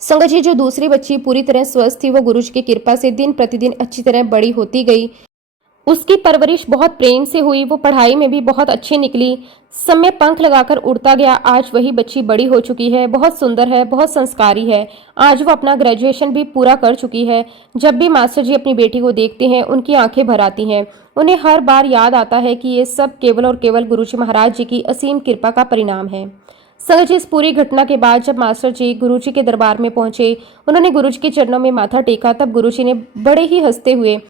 संगत जी, जो दूसरी बच्ची पूरी तरह स्वस्थ थी, वो गुरुजी की कृपा से दिन प्रतिदिन अच्छी तरह बड़ी होती गई। उसकी परवरिश बहुत प्रेम से हुई। वो पढ़ाई में भी बहुत अच्छी निकली। समय पंख लगाकर उड़ता गया। आज वही बच्ची बड़ी हो चुकी है, बहुत सुंदर है, बहुत संस्कारी है। आज वो अपना ग्रेजुएशन भी पूरा कर चुकी है। जब भी मास्टर जी अपनी बेटी को देखते हैं, उनकी आंखें भर आती हैं। उन्हें हर बार याद आता है कि ये सब केवल और केवल गुरुजी महाराज जी की असीम कृपा का परिणाम है। संगत जी, इस पूरी घटना के बाद जब मास्टर जी गुरुजी के दरबार में पहुंचे, उन्होंने गुरुजी के चरणों में माथा टेका। तब गुरुजी ने बड़े ही हंसते हुए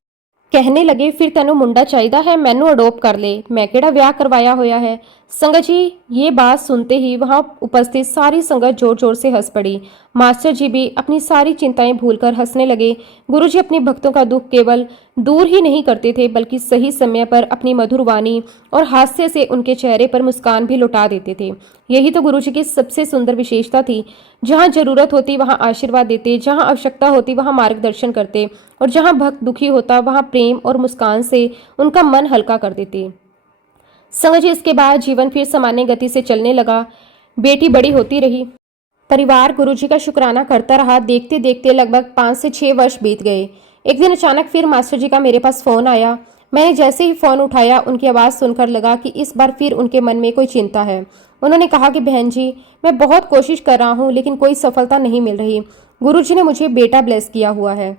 कहने लगे, फिर तेनों मुंडा चाहिदा है, मैनू अडोप कर ले, मैं केड़ा ब्याह करवाया होया है। संगत जी, ये बात सुनते ही वहां उपस्थित सारी संगत जोर जोर से हंस पड़ी। मास्टर जी भी अपनी सारी चिंताएं भूलकर हंसने लगे। गुरुजी अपने भक्तों का दुख केवल दूर ही नहीं करते थे, बल्कि सही समय पर अपनी मधुर वाणी और हास्य से उनके चेहरे पर मुस्कान भी लौटा देते थे। यही तो गुरुजी की सबसे सुंदर विशेषता थी। जहां जरूरत होती वहां आशीर्वाद देते, जहां आवश्यकता होती वहां मार्गदर्शन करते, और जहां भक्त दुखी होता वहां प्रेम और मुस्कान से उनका मन हल्का कर देते। संगत जी, इसके बाद जीवन फिर सामान्य गति से चलने लगा। बेटी बड़ी होती रही। परिवार गुरुजी का शुक्राना करता रहा। देखते देखते लगभग 5 से 6 वर्ष बीत गए। एक दिन अचानक फिर मास्टर जी का मेरे पास फोन आया। मैंने जैसे ही फोन उठाया, उनकी आवाज़ सुनकर लगा कि इस बार फिर उनके मन में कोई चिंता है। उन्होंने कहा कि बहन जी, मैं बहुत कोशिश कर रहा हूँ, लेकिन कोई सफलता नहीं मिल रही। गुरुजी ने मुझे बेटा ब्लेस किया हुआ है।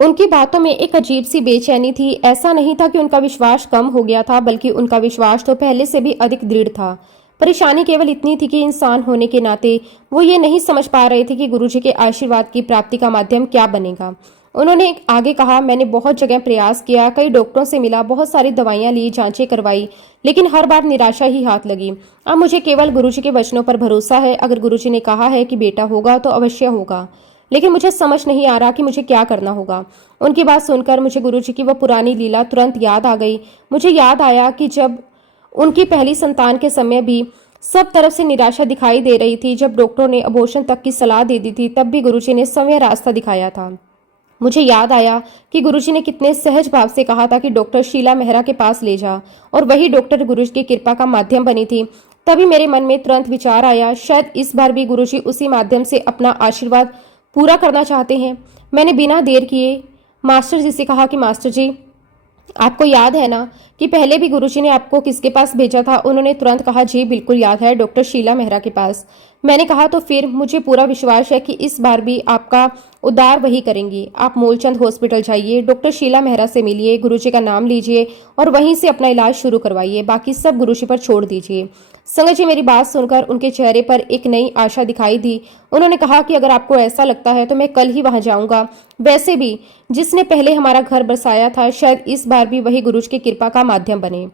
उनकी बातों में एक अजीब सी बेचैनी थी। ऐसा नहीं था कि उनका विश्वास कम हो गया था, बल्कि उनका विश्वास तो पहले से भी अधिक दृढ़ था। परेशानी केवल इतनी थी कि इंसान होने के नाते वो ये नहीं समझ पा रहे थे कि गुरुजी के आशीर्वाद की प्राप्ति का माध्यम क्या बनेगा। उन्होंने आगे कहा, मैंने बहुत जगह प्रयास किया, कई डॉक्टरों से मिला, बहुत सारी दवाइयां ली, जांचें करवाई, लेकिन हर बार निराशा ही हाथ लगी। अब मुझे केवल गुरुजी के वचनों पर भरोसा है। अगर गुरुजी ने कहा है कि बेटा होगा तो अवश्य होगा, लेकिन मुझे समझ नहीं आ रहा कि मुझे क्या करना होगा। उनकी बात सुनकर मुझे गुरुजी की वह पुरानी लीला तुरंत याद आ गई। मुझे याद आया कि जब उनकी पहली संतान के समय भी सब तरफ से निराशा दिखाई दे रही थी, जब डॉक्टरों ने अबॉर्शन तक की सलाह दे दी थी, तब भी गुरुजी ने समय रास्ता दिखाया था। मुझे याद आया कि गुरुजी ने कितने सहज भाव से कहा था कि डॉक्टर शीला मेहरा के पास ले जा, और वही डॉक्टर गुरुजी की कृपा का माध्यम बनी थी। तभी मेरे मन में तुरंत विचार आया, शायद इस बार भी गुरुजी उसी माध्यम से अपना आशीर्वाद पूरा करना चाहते हैं। मैंने बिना देर किए मास्टर जी से कहा कि मास्टर जी, आपको याद है ना कि पहले भी गुरुजी ने आपको किसके पास भेजा था? उन्होंने तुरंत कहा, जी बिल्कुल याद है, डॉक्टर शीला मेहरा के पास। मैंने कहा, तो फिर मुझे पूरा विश्वास है कि इस बार भी आपका उद्धार वही करेंगी। आप मूलचंद हॉस्पिटल जाइए, डॉक्टर शीला मेहरा से मिलिए, गुरुजी का नाम लीजिए और वहीं से अपना इलाज शुरू करवाइए। बाकी सब गुरुजी पर छोड़ दीजिए। संगत जी, मेरी बात सुनकर उनके चेहरे पर एक नई आशा दिखाई दी। उन्होंने कहा कि अगर आपको ऐसा लगता है तो मैं कल ही वहां जाऊंगा। वैसे भी जिसने पहले हमारा घर बसाया था, शायद इस बार भी वही गुरुजी की कृपा का माध्यम बने।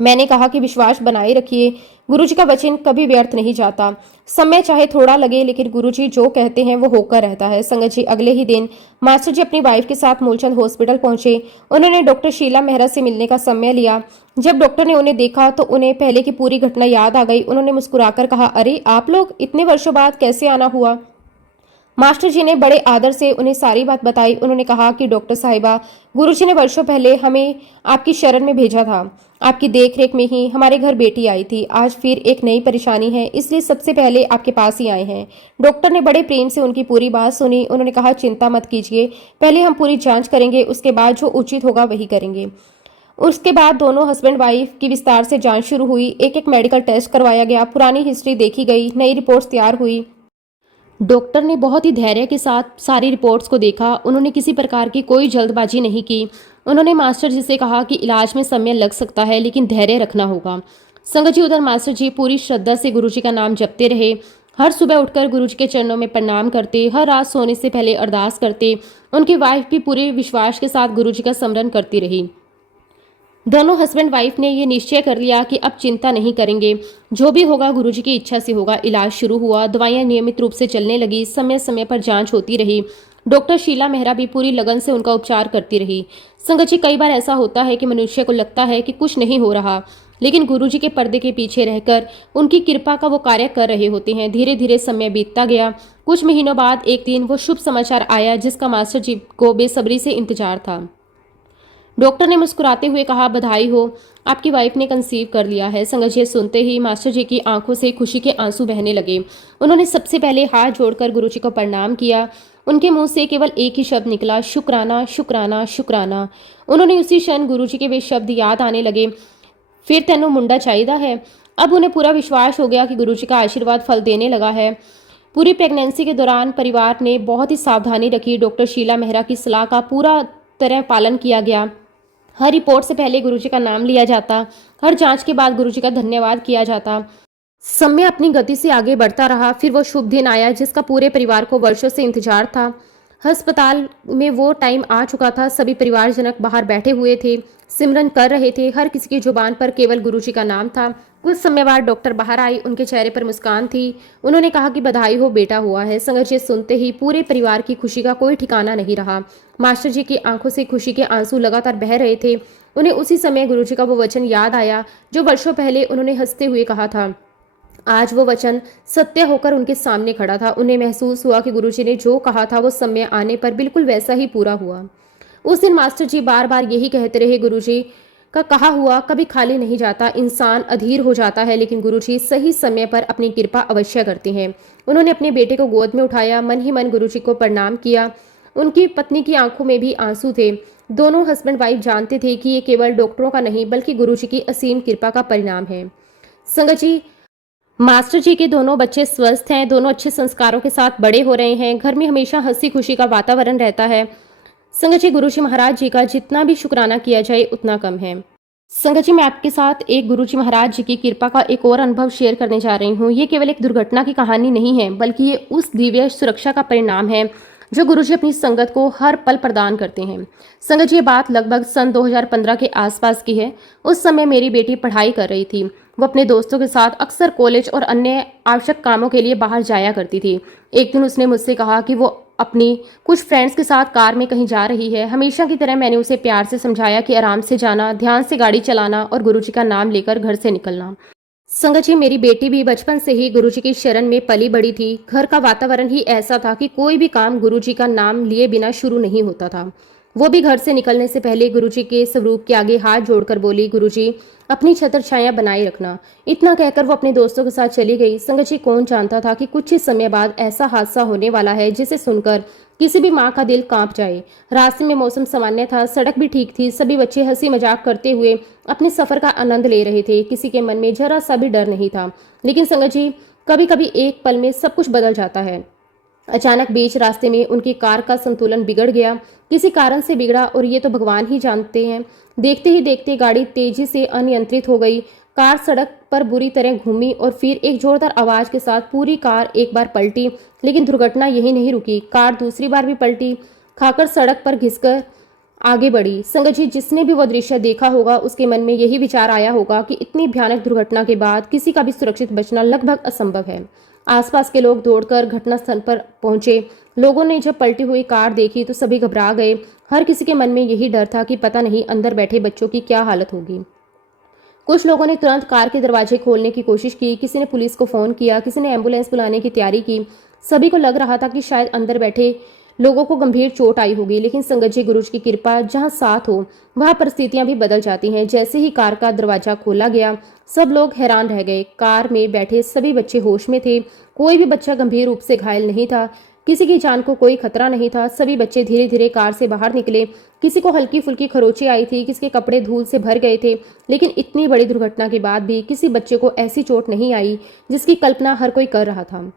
मैंने कहा कि विश्वास बनाए रखिए, गुरुजी का वचन कभी व्यर्थ नहीं जाता। समय चाहे थोड़ा लगे, लेकिन गुरुजी जो कहते हैं वो होकर रहता है। संगत जी, अगले ही दिन मास्टर जी अपनी वाइफ के साथ मूलचंद हॉस्पिटल पहुंचे। उन्होंने डॉक्टर शीला मेहरा से मिलने का समय लिया। जब डॉक्टर ने उन्हें देखा तो उन्हें पहले की पूरी घटना याद आ गई। उन्होंने मुस्कुराकर कहा, अरे आप लोग इतने वर्षों बाद कैसे आना हुआ? मास्टर जी ने बड़े आदर से उन्हें सारी बात बताई। उन्होंने कहा कि डॉक्टर साहिबा, गुरुजी ने वर्षों पहले हमें आपकी शरण में भेजा था। आपकी देखरेख में ही हमारे घर बेटी आई थी। आज फिर एक नई परेशानी है, इसलिए सबसे पहले आपके पास ही आए हैं। डॉक्टर ने बड़े प्रेम से उनकी पूरी बात सुनी। उन्होंने कहा, चिंता मत कीजिए, पहले हम पूरी जांच करेंगे, उसके बाद जो उचित होगा वही करेंगे। उसके बाद दोनों हस्बैंड वाइफ की विस्तार से जांच शुरू हुई। एक एक मेडिकल टेस्ट करवाया गया, पुरानी हिस्ट्री देखी गई, नई रिपोर्ट्स तैयार हुई। डॉक्टर ने बहुत ही धैर्य के साथ सारी रिपोर्ट्स को देखा। उन्होंने किसी प्रकार की कोई जल्दबाजी नहीं की। उन्होंने मास्टर जी से कहा कि इलाज में समय लग सकता है, लेकिन धैर्य रखना होगा। संगत जी, उधर मास्टर जी पूरी श्रद्धा से गुरुजी का नाम जपते रहे। हर सुबह उठकर गुरुजी के चरणों में प्रणाम करते, हर रात सोने से पहले अरदास करते। उनकी वाइफ भी पूरे विश्वास के साथ गुरुजी का स्मरण करती रही। दोनों हस्बैंड वाइफ ने ये निश्चय कर लिया कि अब चिंता नहीं करेंगे, जो भी होगा गुरुजी की इच्छा से होगा। इलाज शुरू हुआ, दवाइयां नियमित रूप से चलने लगी, समय समय पर जांच होती रही। डॉक्टर शीला मेहरा भी पूरी लगन से उनका उपचार करती रही। संगत जी, कई बार ऐसा होता है कि मनुष्य को लगता है कि कुछ नहीं हो रहा, लेकिन गुरुजी के पर्दे के पीछे रहकर उनकी कृपा का वो कार्य कर रहे होते हैं। धीरे धीरे समय बीतता गया। कुछ महीनों बाद एक दिन वो शुभ समाचार आया जिसका मास्टर जी को बेसब्री से इंतजार था। डॉक्टर ने मुस्कुराते हुए कहा, बधाई हो, आपकी वाइफ ने कंसीव कर लिया है। संगत जी, सुनते ही मास्टर जी की आंखों से खुशी के आंसू बहने लगे। उन्होंने सबसे पहले हाथ जोड़कर गुरुजी को प्रणाम किया। उनके मुंह से केवल एक ही शब्द निकला, शुक्राना शुक्राना शुक्राना। उन्होंने उसी क्षण गुरुजी के वे शब्द याद आने लगे, फिर तेनों मुंडा चाहिदा है। अब उन्हें पूरा विश्वास हो गया कि गुरुजी का आशीर्वाद फल देने लगा है। पूरी प्रेगनेंसी के दौरान परिवार ने बहुत ही सावधानी रखी। डॉक्टर शीला मेहरा की सलाह का पूरा तरह पालन किया गया। हर रिपोर्ट से पहले गुरुजी का नाम लिया जाता, हर जांच के बाद गुरुजी का धन्यवाद किया जाता। समय अपनी गति से आगे बढ़ता रहा। फिर वो शुभ दिन आया जिसका पूरे परिवार को वर्षों से इंतजार था। अस्पताल में वो टाइम आ चुका था। सभी परिवारजनक बाहर बैठे हुए थे, सिमरन कर रहे थे। हर किसी की जुबान पर केवल गुरुजी का नाम था। कुछ समय बाद डॉक्टर बाहर आई, उनके चेहरे पर मुस्कान थी। उन्होंने कहा कि बधाई हो, बेटा हुआ है। संगत, ये सुनते ही पूरे परिवार की खुशी का कोई ठिकाना नहीं रहा। मास्टर जी की आंखों से खुशी के आंसू लगातार बह रहे थे। उन्हें उसी समय गुरुजी का वो वचन याद आया जो वर्षों पहले उन्होंने हंसते हुए कहा था। आज वो वचन सत्य होकर उनके सामने खड़ा था। उन्हें महसूस हुआ कि गुरुजी ने जो कहा था वो समय आने पर बिल्कुल वैसा ही पूरा हुआ। उस दिन मास्टर जी बार बार यही कहते रहे, गुरुजी का कहा हुआ कभी खाली नहीं जाता। इंसान अधीर हो जाता है, लेकिन गुरुजी सही समय पर अपनी कृपा अवश्य करते हैं। उन्होंने अपने बेटे को गोद में उठाया, मन ही मन गुरुजी को प्रणाम किया। उनकी पत्नी की आंखों में भी आंसू थे। दोनों हस्बैंड वाइफ जानते थे कि ये केवल डॉक्टरों का नहीं बल्कि गुरुजी की असीम कृपा का परिणाम है। संगत जी, मास्टर जी के दोनों बच्चे स्वस्थ हैं, दोनों अच्छे संस्कारों के साथ बड़े हो रहे हैं। घर में हमेशा हंसी खुशी का वातावरण रहता है। संगत जी, गुरुजी महाराज जी का जितना भी शुक्राना किया जाए उतना कम है। संगत जी, मैं आपके साथ एक गुरुजी महाराज जी की कृपा का एक और अनुभव शेयर करने जा रही हूँ। ये केवल एक दुर्घटना की कहानी नहीं है, बल्कि ये उस दिव्य सुरक्षा का परिणाम है जो गुरुजी अपनी संगत को हर पल प्रदान करते हैं। संगत जी, ये बात लगभग सन 2015 के आसपास की है। उस समय मेरी बेटी पढ़ाई कर रही थी। वो अपने दोस्तों के साथ अक्सर कॉलेज और अन्य आवश्यक कामों के लिए बाहर जाया करती थी। एक दिन उसने मुझसे कहा कि वो अपनी कुछ फ्रेंड्स के साथ कार में कहीं जा रही है। हमेशा की तरह मैंने उसे प्यार से समझाया कि आराम से जाना, ध्यान से गाड़ी चलाना और गुरुजी का नाम लेकर घर से निकलना। संगत जी, मेरी बेटी भी बचपन से ही गुरुजी की शरण में पली बड़ी थी। घर का वातावरण ही ऐसा था कि कोई भी काम गुरुजी का नाम लिए बिना शुरू नहीं होता था। वो भी घर से निकलने से पहले गुरुजी के स्वरूप के आगे हाथ जोड़कर बोली, गुरुजी अपनी छत्र छाया बनाए रखना। इतना कहकर वो अपने दोस्तों के साथ चली गई। संगत जी, कौन जानता था कि कुछ ही समय बाद ऐसा हादसा होने वाला है जिसे सुनकर किसी भी माँ का दिल कांप जाए। रास्ते में मौसम सामान्य था, सड़क भी ठीक थी। सभी बच्चे हंसी मजाक करते हुए अपने सफर का आनंद ले रहे थे। किसी के मन में जरा सा भी डर नहीं था। लेकिन संगत जी, कभी कभी एक पल में सब कुछ बदल जाता है। अचानक बीच रास्ते में उनकी कार का संतुलन बिगड़ गया। किसी कारण से बिगड़ा और ये तो भगवान ही जानते हैं। देखते ही देखते गाड़ी तेजी से अनियंत्रित हो गई। कार सड़क पर बुरी तरह घूमी और फिर एक जोरदार आवाज के साथ पूरी कार एक बार पलटी। लेकिन दुर्घटना यही नहीं रुकी, कार दूसरी बार भी पलटी खाकर सड़क पर घिसकर आगे बढ़ी। संगत जी, जिसने भी वो दृश्य देखा होगा उसके मन में यही विचार आया होगा कि इतनी भयानक दुर्घटना के बाद किसी का भी सुरक्षित बचना लगभग असंभव है। आसपास के लोग दौड़कर घटनास्थल पर पहुंचे। लोगों ने जब पलटी हुई कार देखी तो सभी घबरा गए। हर किसी के मन में यही डर था कि पता नहीं अंदर बैठे बच्चों की क्या हालत होगी। कुछ लोगों ने तुरंत कार के दरवाजे खोलने की कोशिश की, किसी ने पुलिस को फोन किया, किसी ने एम्बुलेंस बुलाने की तैयारी की। सभी को लग रहा था कि शायद अंदर बैठे लोगों को गंभीर चोट आई होगी। लेकिन संगत जी, गुरुजी की कृपा जहां साथ हो वहां परिस्थितियां भी बदल जाती हैं। जैसे ही कार का दरवाजा खोला गया, सब लोग हैरान रह गए। कार में बैठे सभी बच्चे होश में थे। कोई भी बच्चा गंभीर रूप से घायल नहीं था। किसी की जान को कोई खतरा नहीं था। सभी बच्चे धीरे धीरे कार से बाहर निकले। किसी को हल्की फुल्की खरोंचें आई थी, किसी के कपड़े धूल से भर गए थे। लेकिन इतनी बड़ी दुर्घटना के बाद भी किसी बच्चे को ऐसी चोट नहीं आई जिसकी कल्पना हर कोई कर रहा था।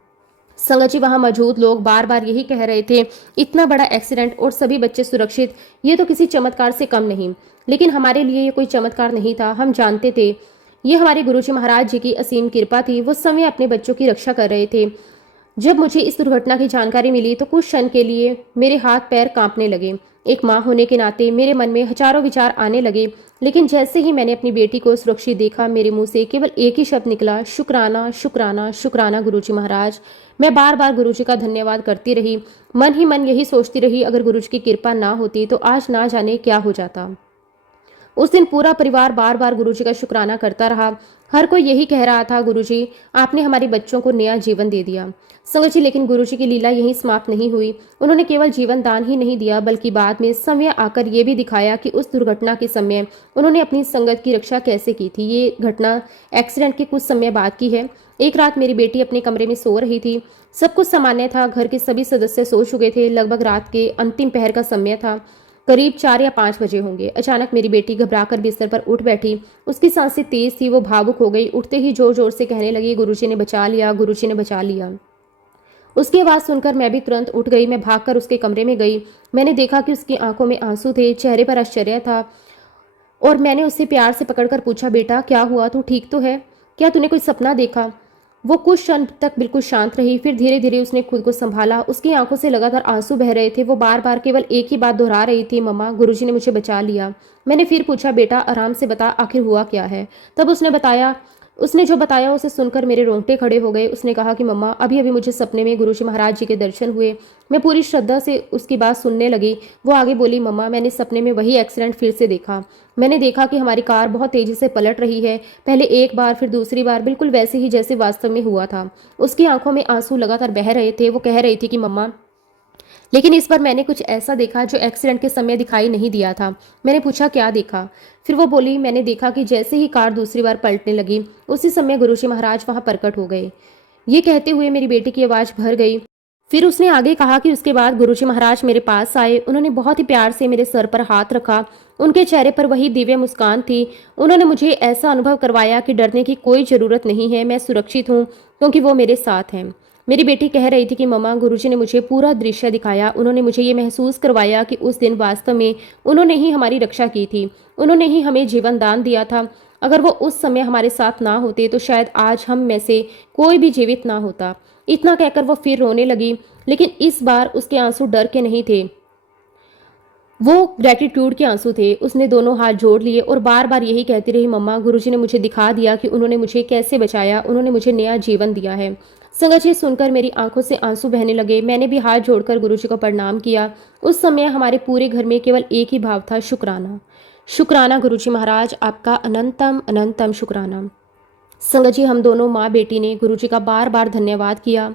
संगत जी, वहां मौजूद लोग बार बार यही कह रहे थे, इतना बड़ा एक्सीडेंट और सभी बच्चे सुरक्षित, ये तो किसी चमत्कार से कम नहीं। लेकिन हमारे लिए ये कोई चमत्कार नहीं था। हम जानते थे ये हमारे गुरुजी महाराज जी की असीम कृपा थी। वो समय अपने बच्चों की रक्षा कर रहे थे। जब मुझे इस दुर्घटना की जानकारी मिली तो कुछ क्षण के लिए मेरे हाथ पैर कांपने लगे। एक माँ होने के नाते मेरे मन में हजारों विचार आने लगे। लेकिन जैसे ही मैंने अपनी बेटी को सुरक्षित देखा, मेरे मुंह से केवल एक ही शब्द निकला, शुक्राना शुक्राना शुक्राना गुरुजी महाराज। मैं बार बार गुरुजी का धन्यवाद करती रही। मन ही मन यही सोचती रही, अगर गुरुजी की कृपा ना होती तो आज ना जाने क्या हो जाता। उस दिन पूरा परिवार बार बार गुरुजी का शुक्राना करता रहा। हर कोई यही कह रहा था, गुरुजी आपने हमारे बच्चों को नया जीवन दे दिया। संगत जी, लेकिन गुरुजी की लीला यहीं समाप्त नहीं हुई। उन्होंने केवल जीवन दान ही नहीं दिया, बल्कि बाद में समय आकर ये भी दिखाया कि उस दुर्घटना के समय उन्होंने अपनी संगत की रक्षा कैसे की थी। ये घटना एक्सीडेंट के कुछ समय बाद की है। एक रात मेरी बेटी अपने कमरे में सो रही थी। सब कुछ सामान्य था। घर के सभी सदस्य सो चुके थे। लगभग रात के अंतिम पहर का समय था, करीब 4 या 5 बजे होंगे। अचानक मेरी बेटी घबराकर बिस्तर पर उठ बैठी। उसकी सांसें तेज थी, वो भावुक हो गई। उठते ही जोर जोर से कहने लगी, गुरुजी ने बचा लिया, गुरुजी ने बचा लिया। उसकी आवाज़ सुनकर मैं भी तुरंत उठ गई। मैं भागकर उसके कमरे में गई। मैंने देखा कि उसकी आंखों में आंसू थे, चेहरे पर आश्चर्य था। और मैंने उससे प्यार से पकड़कर पूछा, बेटा क्या हुआ, तू ठीक तो है? क्या तूने कोई सपना देखा? वो कुछ क्षण तक बिल्कुल शांत रही। फिर धीरे धीरे उसने खुद को संभाला। उसकी आंखों से लगातार आंसू बह रहे थे। वो बार बार केवल एक ही बात दोहरा रही थी, मम्मा गुरुजी ने मुझे बचा लिया। मैंने फिर पूछा, बेटा आराम से बता, आखिर हुआ क्या है? तब उसने जो बताया उसे सुनकर मेरे रोंगटे खड़े हो गए। उसने कहा कि मम्मा अभी अभी मुझे सपने में गुरुजी महाराज जी के दर्शन हुए। मैं पूरी श्रद्धा से उसकी बात सुनने लगी। वो आगे बोली, मम्मा मैंने सपने में वही एक्सीडेंट फिर से देखा। मैंने देखा कि हमारी कार बहुत तेजी से पलट रही है, पहले एक बार फिर दूसरी बार, बिल्कुल वैसे ही जैसे वास्तव में हुआ था। उसकी आंखों में आंसू लगातार बह रहे थे। वो कह रही थी कि मम्मा लेकिन इस बार मैंने कुछ ऐसा देखा जो एक्सीडेंट के समय दिखाई नहीं दिया था। मैंने पूछा, क्या देखा? फिर वो बोली, मैंने देखा कि जैसे ही कार दूसरी बार पलटने लगी उसी समय गुरुजी महाराज वहां प्रकट हो गए। ये कहते हुए मेरी बेटी की आवाज़ भर गई। फिर उसने आगे कहा कि उसके बाद गुरुजी महाराज मेरे पास आए। उन्होंने बहुत ही प्यार से मेरे सर पर हाथ रखा। उनके चेहरे पर वही दिव्य मुस्कान थी। उन्होंने मुझे ऐसा अनुभव करवाया कि डरने की कोई ज़रूरत नहीं है, मैं सुरक्षित हूँ क्योंकि वो मेरे साथ हैं। मेरी बेटी कह रही थी कि मम्मा, गुरुजी ने मुझे पूरा दृश्य दिखाया। उन्होंने मुझे ये महसूस करवाया कि उस दिन वास्तव में उन्होंने ही हमारी रक्षा की थी। उन्होंने ही हमें जीवन दान दिया था। अगर वो उस समय हमारे साथ ना होते तो शायद आज हम में से कोई भी जीवित ना होता। इतना कहकर वो फिर रोने लगी, लेकिन इस बार उसके आंसू डर के नहीं थे, वो ग्रेटिट्यूड के आंसू थे। उसने दोनों हाथ जोड़ लिए और बार बार यही कहती रही, मम्मा, गुरुजी ने मुझे दिखा दिया कि उन्होंने मुझे कैसे बचाया, उन्होंने मुझे नया जीवन दिया है। संगत, ये सुनकर मेरी आंखों से आंसू बहने लगे। मैंने भी हाथ जोड़कर गुरुजी को प्रणाम किया। उस समय हमारे पूरे घर में केवल एक ही भाव था, शुक्राना। शुक्राना गुरुजी महाराज, आपका अनंतम अनंतम शुक्राना। संगत जी, हम दोनों माँ बेटी ने गुरुजी का बार बार धन्यवाद किया।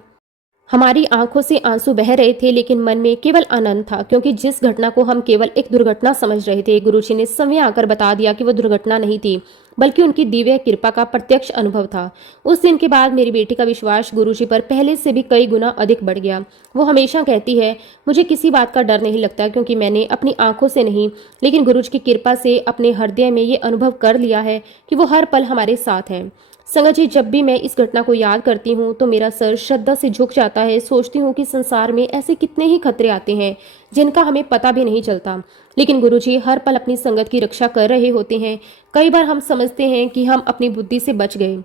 हमारी आंखों से आंसू बह रहे थे, लेकिन मन में केवल आनंद था, क्योंकि जिस घटना को हम केवल एक दुर्घटना समझ रहे थे, गुरुजी ने समय आकर बता दिया कि वह दुर्घटना नहीं थी, बल्कि उनकी दिव्य कृपा का प्रत्यक्ष अनुभव था। उस दिन के बाद मेरी बेटी का विश्वास गुरुजी पर पहले से भी कई गुना अधिक बढ़ गया। वो हमेशा कहती है, मुझे किसी बात का डर नहीं लगता, क्योंकि मैंने अपनी आंखों से नहीं, लेकिन गुरुजी की कृपा से अपने हृदय में ये अनुभव कर लिया है कि वो हर पल हमारे साथ हैं। संगत जी, जब भी मैं इस घटना को याद करती हूँ तो मेरा सर श्रद्धा से झुक जाता है। सोचती हूँ कि संसार में ऐसे कितने ही खतरे आते हैं जिनका हमें पता भी नहीं चलता, लेकिन गुरुजी हर पल अपनी संगत की रक्षा कर रहे होते हैं। कई बार हम समझते हैं कि हम अपनी बुद्धि से बच गए,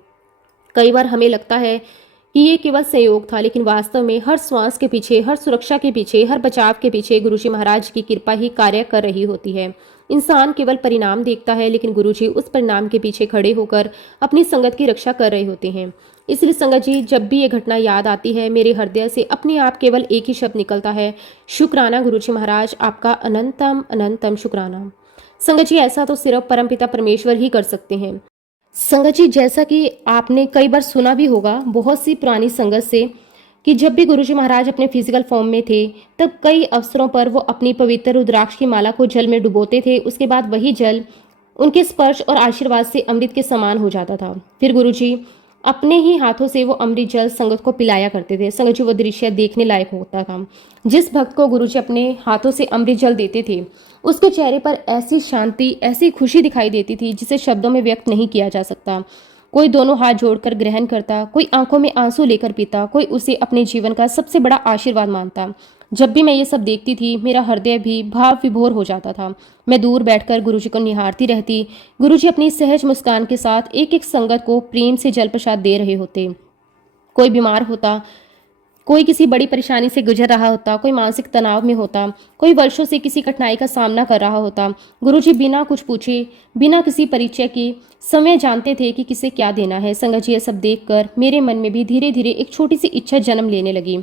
कई बार हमें लगता है कि ये केवल संयोग था, लेकिन वास्तव में हर श्वास के पीछे, हर सुरक्षा के पीछे, हर बचाव के पीछे गुरुजी महाराज की कृपा ही कार्य कर रही होती है। इंसान केवल परिणाम देखता है, लेकिन गुरुजी उस परिणाम के पीछे खड़े होकर अपनी संगत की रक्षा कर रहे होते हैं। इसलिए संगत जी, जब भी ये घटना याद आती है, मेरे हृदय से अपने आप केवल एक ही शब्द निकलता है, शुक्राना गुरुजी महाराज, आपका अनंतम अनंतम शुक्राना। संगत जी, ऐसा तो सिर्फ परमपिता परमेश्वर ही कर सकते हैं। संगत जी, जैसा कि आपने कई बार सुना भी होगा बहुत सी पुरानी संगत से, कि जब भी गुरुजी महाराज अपने फिजिकल फॉर्म में थे, तब कई अवसरों पर वो अपनी पवित्र रुद्राक्ष की माला को जल में डुबोते थे। उसके बाद वही जल उनके स्पर्श और आशीर्वाद से अमृत के समान हो जाता था। फिर गुरुजी अपने ही हाथों से वो अमृत जल संगत को पिलाया करते थे। संगत जी, वो दृश्य देखने लायक होता था। जिस भक्त को गुरुजी अपने हाथों से अमृत जल देते थे, उसके चेहरे पर ऐसी शांति, ऐसी खुशी दिखाई देती थी जिसे शब्दों में व्यक्त नहीं किया जा सकता। कोई दोनों हाथ जोड़कर ग्रहण करता, कोई आंखों में आंसू लेकर पीता, कोई उसे अपने जीवन का सबसे बड़ा आशीर्वाद मानता। जब भी मैं ये सब देखती थी, मेरा हृदय भी भाव विभोर हो जाता था। मैं दूर बैठकर गुरुजी को निहारती रहती। गुरुजी अपनी सहज मुस्कान के साथ एक एक संगत को प्रेम से जल प्रसाद दे रहे होते। कोई बीमार होता, कोई किसी बड़ी परेशानी से गुजर रहा होता, कोई मानसिक तनाव में होता, कोई वर्षों से किसी कठिनाई का सामना कर रहा होता। गुरुजी बिना कुछ पूछे, बिना किसी परिचय के समय जानते थे कि किसे क्या देना है। संगत जी, ये सब देखकर मेरे मन में भी धीरे धीरे एक छोटी सी इच्छा जन्म लेने लगी।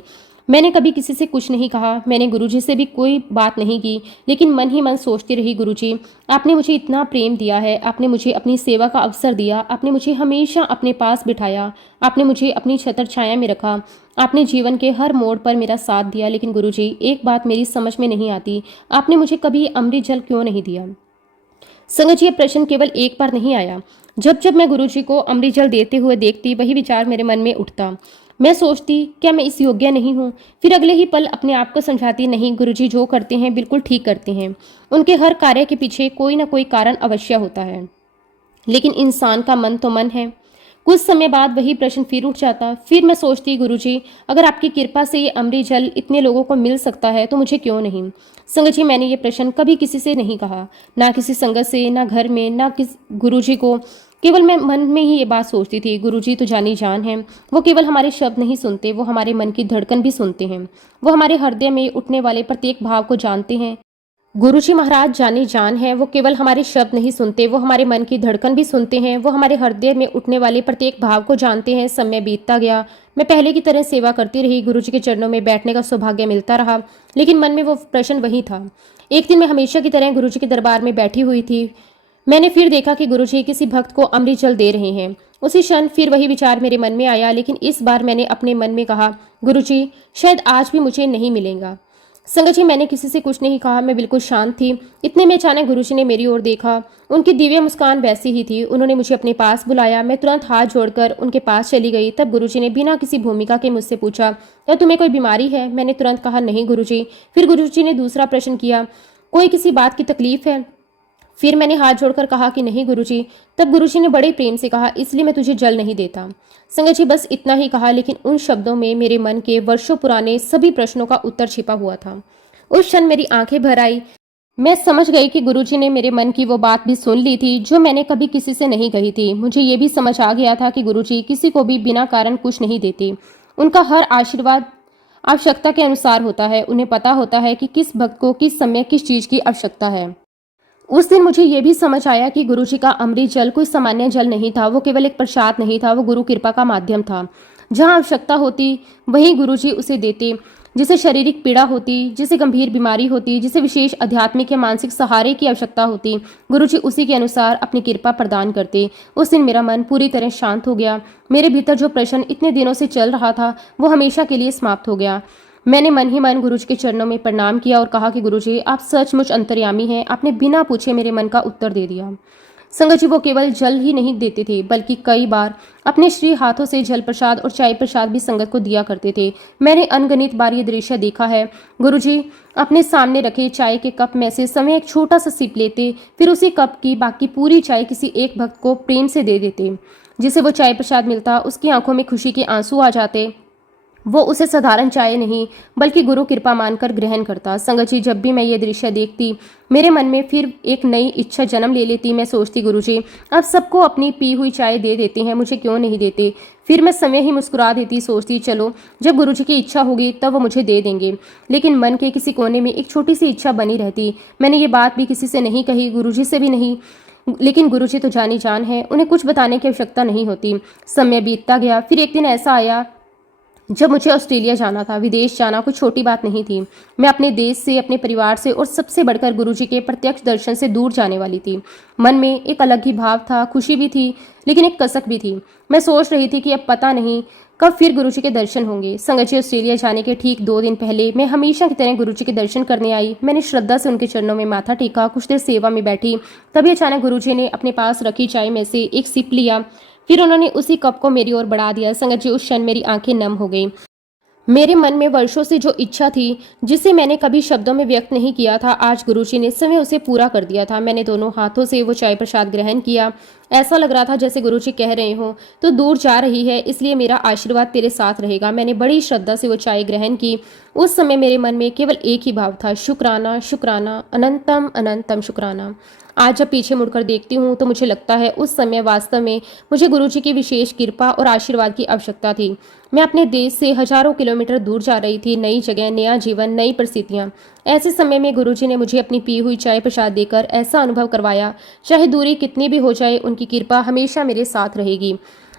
मैंने कभी किसी से कुछ नहीं कहा, मैंने गुरुजी से भी कोई बात नहीं की, लेकिन मन ही मन सोचती रही, गुरुजी, आपने मुझे इतना प्रेम दिया है, आपने मुझे अपनी सेवा का अवसर दिया, आपने मुझे हमेशा अपने पास बिठाया, आपने मुझे अपनी छत्र छाया में रखा, आपने जीवन के हर मोड़ पर मेरा साथ दिया। लेकिन गुरुजी, एक बात मेरी समझ में नहीं आती, आपने मुझे कभी अमृत जल क्यों नहीं दिया? संगत जी, ये प्रश्न केवल एक बार नहीं आया। जब जब मैं गुरुजी को अमृत जल देते हुए देखती, वही विचार मेरे मन में उठता। मैं सोचती, क्या मैं इस योग्य नहीं हूँ? फिर अगले ही पल अपने आप को समझाती, नहीं, गुरुजी जो करते हैं बिल्कुल ठीक करते हैं। उनके हर कार्य के पीछे कोई ना कोई कारण अवश्य होता है, लेकिन इंसान का मन तो मन है। कुछ समय बाद वही प्रश्न फिर उठ जाता। फिर मैं सोचती, गुरुजी, अगर आपकी कृपा से ये अमृत जल इतने लोगों को मिल सकता है तो मुझे क्यों नहीं? संगत जी, मैंने ये प्रश्न कभी किसी से नहीं कहा, ना किसी संगत से, ना घर में, ना किस गुरुजी को। केवल मैं मन में ही ये बात सोचती थी, गुरुजी तो जानी जान है। वो केवल हमारे शब्द नहीं सुनते, वो हमारे मन की धड़कन भी सुनते हैं। वो हमारे हृदय में उठने वाले प्रत्येक भाव को जानते हैं। गुरुजी महाराज जानी जान है। वो केवल हमारे शब्द नहीं सुनते, वो हमारे मन की धड़कन भी सुनते हैं। वो हमारे हृदय में उठने वाले प्रत्येक भाव को जानते हैं। समय बीतता गया, मैं पहले की तरह सेवा करती रही। गुरुजी के चरणों में बैठने का सौभाग्य मिलता रहा, लेकिन मन में वो प्रश्न वही था। एक दिन मैं हमेशा की तरह गुरुजी के दरबार में बैठी हुई थी। मैंने फिर देखा कि गुरुजी किसी भक्त को अमृत जल दे रहे हैं। उसी क्षण फिर वही विचार मेरे मन में आया, लेकिन इस बार मैंने अपने मन में कहा, गुरुजी, शायद आज भी मुझे नहीं मिलेगा। संगत जी, मैंने किसी से कुछ नहीं कहा, मैं बिल्कुल शांत थी। इतने में अचानक गुरुजी ने मेरी ओर देखा। उनकी दिव्य मुस्कान वैसी ही थी। उन्होंने मुझे अपने पास बुलाया। मैं तुरंत हाथ जोड़कर उनके पास चली गई। तब गुरुजी ने बिना किसी भूमिका के मुझसे पूछा, क्या तुम्हें कोई बीमारी है? मैंने तुरंत कहा, नहीं गुरुजी। फिर गुरुजी ने दूसरा प्रश्न किया, कोई किसी बात की तकलीफ है? फिर मैंने हाथ जोड़कर कहा कि नहीं गुरुजी। तब गुरुजी ने बड़े प्रेम से कहा, इसलिए मैं तुझे जल नहीं देता। संगत जी, बस इतना ही कहा, लेकिन उन शब्दों में मेरे मन के वर्षों पुराने सभी प्रश्नों का उत्तर छिपा हुआ था। उस क्षण मेरी आंखें भर आई। मैं समझ गई कि गुरुजी ने मेरे मन की वो बात भी सुन ली थी जो मैंने कभी किसी से नहीं कही थी। मुझे ये भी समझ आ गया था कि गुरुजी किसी को भी बिना कारण कुछ नहीं देते। उनका हर आशीर्वाद आवश्यकता के अनुसार होता है। उन्हें पता होता है कि किस भक्त को किस समय किस चीज की आवश्यकता है। उस दिन मुझे ये भी समझ आया कि गुरुजी का अमृत जल कोई सामान्य जल नहीं था। वो केवल एक प्रसाद नहीं था, वो गुरु कृपा का माध्यम था। जहाँ आवश्यकता होती वहीं गुरुजी उसे देते। जिसे शारीरिक पीड़ा होती, जिसे गंभीर बीमारी होती, जिसे विशेष आध्यात्मिक या मानसिक सहारे की आवश्यकता होती, गुरुजी उसी के अनुसार अपनी कृपा प्रदान करते। उस दिन मेरा मन पूरी तरह शांत हो गया। मेरे भीतर जो प्रश्न इतने दिनों से चल रहा था वो हमेशा के लिए समाप्त हो गया। मैंने मन ही मन गुरुजी के चरणों में प्रणाम किया और कहा कि गुरुजी, आप सचमुच अंतर्यामी हैं। आपने बिना पूछे मेरे मन का उत्तर दे दिया। संगत जी, वो केवल जल ही नहीं देते थे बल्कि कई बार अपने श्री हाथों से जल प्रसाद और चाय प्रसाद भी संगत को दिया करते थे। मैंने अनगिनत बार ये दृश्य देखा है। गुरुजी अपने सामने रखे चाय के कप में से समय एक छोटा सा सिप लेते, फिर उसी कप की बाकी पूरी चाय किसी एक भक्त को प्रेम से दे देते। जिसे वो चाय प्रसाद मिलता उसकी आंखों में खुशी के आंसू आ जाते। वो उसे साधारण चाय नहीं बल्कि गुरु कृपा मानकर ग्रहण करता। संगत जी, जब भी मैं ये दृश्य देखती मेरे मन में फिर एक नई इच्छा जन्म ले लेती। मैं सोचती, गुरुजी आप सबको अपनी पी हुई चाय दे देते हैं, मुझे क्यों नहीं देते। फिर मैं समय ही मुस्कुरा देती, सोचती चलो जब गुरुजी की इच्छा होगी तब वो मुझे दे देंगे। लेकिन मन के किसी कोने में एक छोटी सी इच्छा बनी रहती। मैंने ये बात भी किसी से नहीं कही, गुरुजी से भी नहीं, लेकिन गुरुजी तो जानी जान है, उन्हें कुछ बताने की आवश्यकता नहीं होती। समय बीतता गया। फिर एक दिन ऐसा आया जब मुझे ऑस्ट्रेलिया जाना था। विदेश जाना कोई छोटी बात नहीं थी। मैं अपने देश से, अपने परिवार से और सबसे बढ़कर गुरुजी के प्रत्यक्ष दर्शन से दूर जाने वाली थी। मन में एक अलग ही भाव था, खुशी भी थी लेकिन एक कसक भी थी। मैं सोच रही थी कि अब पता नहीं कब फिर गुरुजी के दर्शन होंगे। संगत जी, ऑस्ट्रेलिया जाने के ठीक 2 दिन पहले मैं हमेशा की तरह गुरुजी के दर्शन करने आई। मैंने श्रद्धा से उनके चरणों में माथा टेका, कुछ देर सेवा में बैठी। तभी अचानक गुरुजी ने अपने पास रखी चाय में से एक सिप लिया, फिर उन्होंने उसी कप को मेरी ओर बढ़ा दिया। संगत जी, उस क्षण मेरी आंखें नम हो गई। मेरे मन में वर्षों से जो इच्छा थी जिसे मैंने कभी शब्दों में व्यक्त नहीं किया था, आज गुरुजी ने समय उसे पूरा कर दिया था। मैंने दोनों हाथों से वो चाय प्रसाद ग्रहण किया। ऐसा लग रहा था जैसे गुरुजी कह रहे हो तो दूर जा रही है, इसलिए मेरा आशीर्वाद तेरे साथ रहेगा। मैंने बड़ी श्रद्धा से वो चाय ग्रहण की। उस समय मेरे मन में केवल एक ही भाव था, शुक्राना शुक्राना, अनंतम अनंतम शुक्राना। आज जब पीछे मुड़कर देखती हूँ तो मुझे लगता है उस समय वास्तव में मुझे गुरुजी की विशेष कृपा और आशीर्वाद की आवश्यकता थी। मैं अपने देश से हजारों किलोमीटर दूर जा रही थी, नई जगह, नया जीवन, नई परिस्थितियाँ। ऐसे समय में गुरुजी ने मुझे अपनी पी हुई चाय प्रसाद देकर ऐसा अनुभव करवाया, चाहे दूरी कितनी भी हो जाए उनकी कृपा हमेशा मेरे साथ रहेगी।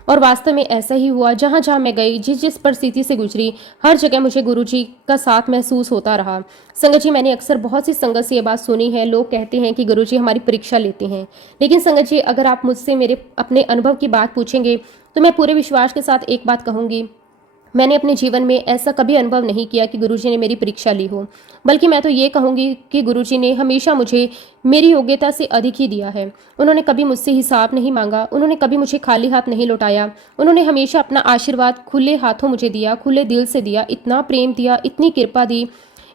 और वास्तव में ऐसा ही हुआ। जहाँ जहाँ मैं गई, जिस जिस परिस्थिति से गुजरी, हर जगह मुझे गुरुजी का साथ महसूस होता रहा। संगत जी, मैंने अक्सर बहुत सी संगत से ये बात सुनी है। लोग कहते हैं कि गुरुजी हमारी परीक्षा लेते हैं। लेकिन संगत जी, अगर आप मुझसे मेरे अपने अनुभव की बात पूछेंगे तो मैं पूरे विश्वास के साथ एक बात कहूँगी, मैंने अपने जीवन में ऐसा कभी अनुभव नहीं किया कि गुरुजी ने मेरी परीक्षा ली हो। बल्कि मैं तो ये कहूँगी कि गुरुजी ने हमेशा मुझे मेरी योग्यता से अधिक ही दिया है। उन्होंने कभी मुझसे हिसाब नहीं मांगा, उन्होंने कभी मुझे खाली हाथ नहीं लौटाया। उन्होंने हमेशा अपना आशीर्वाद खुले हाथों मुझे दिया, खुले दिल से दिया, इतना प्रेम दिया, इतनी कृपा दी,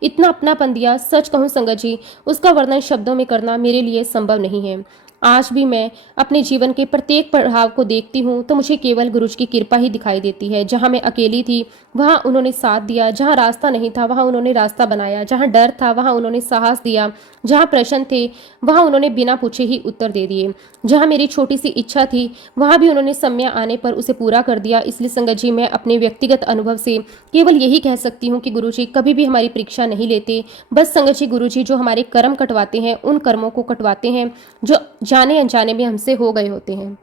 इतना अपनापन दिया। सच कहूँ संगत जी, उसका वर्णन शब्दों में करना मेरे लिए संभव नहीं है। आज भी मैं अपने जीवन के प्रत्येक पड़ाव को देखती हूँ तो मुझे केवल गुरुजी की कृपा ही दिखाई देती है। जहाँ मैं अकेली थी वहाँ उन्होंने साथ दिया, जहाँ रास्ता नहीं था वहाँ उन्होंने रास्ता बनाया, जहाँ डर था वहाँ उन्होंने साहस दिया, जहाँ प्रश्न थे वहाँ उन्होंने बिना पूछे ही उत्तर दे दिए, जहाँ मेरी छोटी सी इच्छा थी वहाँ भी उन्होंने समय आने पर उसे पूरा कर दिया। इसलिए संगत जी, मैं अपने व्यक्तिगत अनुभव से केवल यही कह सकती हूँ कि गुरुजी कभी भी हमारी परीक्षा नहीं लेते। बस संगत जी, गुरुजी जो हमारे कर्म कटवाते हैं उन कर्मों को कटवाते हैं जो जाने अनजाने में हमसे हो गए होते हैं।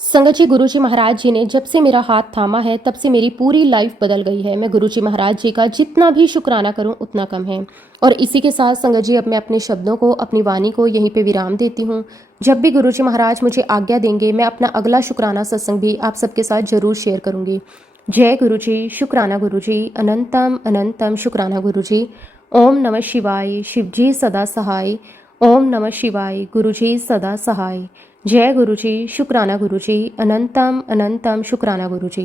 संगत जी, गुरुजी महाराज जी ने जब से मेरा हाथ थामा है तब से मेरी पूरी लाइफ बदल गई है। मैं गुरुजी महाराज जी का जितना भी शुक्राना करूं उतना कम है। और इसी के साथ संगत जी, अब मैं अपने शब्दों को, अपनी वाणी को यहीं पे विराम देती हूँ। जब भी गुरुजी महाराज मुझे आज्ञा देंगे मैं अपना अगला शुक्राना सत्संग भी आप सबके साथ जरूर शेयर करूँगी। जय गुरुजी, शुक्राना गुरुजी, अनंतम अनंतम शुक्राना गुरुजी। ओम नमः शिवाय, शिवजी सदा सहाय। ओम नमः शिवाय, गुरुजी सदा सहाय। जय गुरुजी, शुक्राना गुरुजी, अनंतम अनंतम शुक्राना गुरुजी।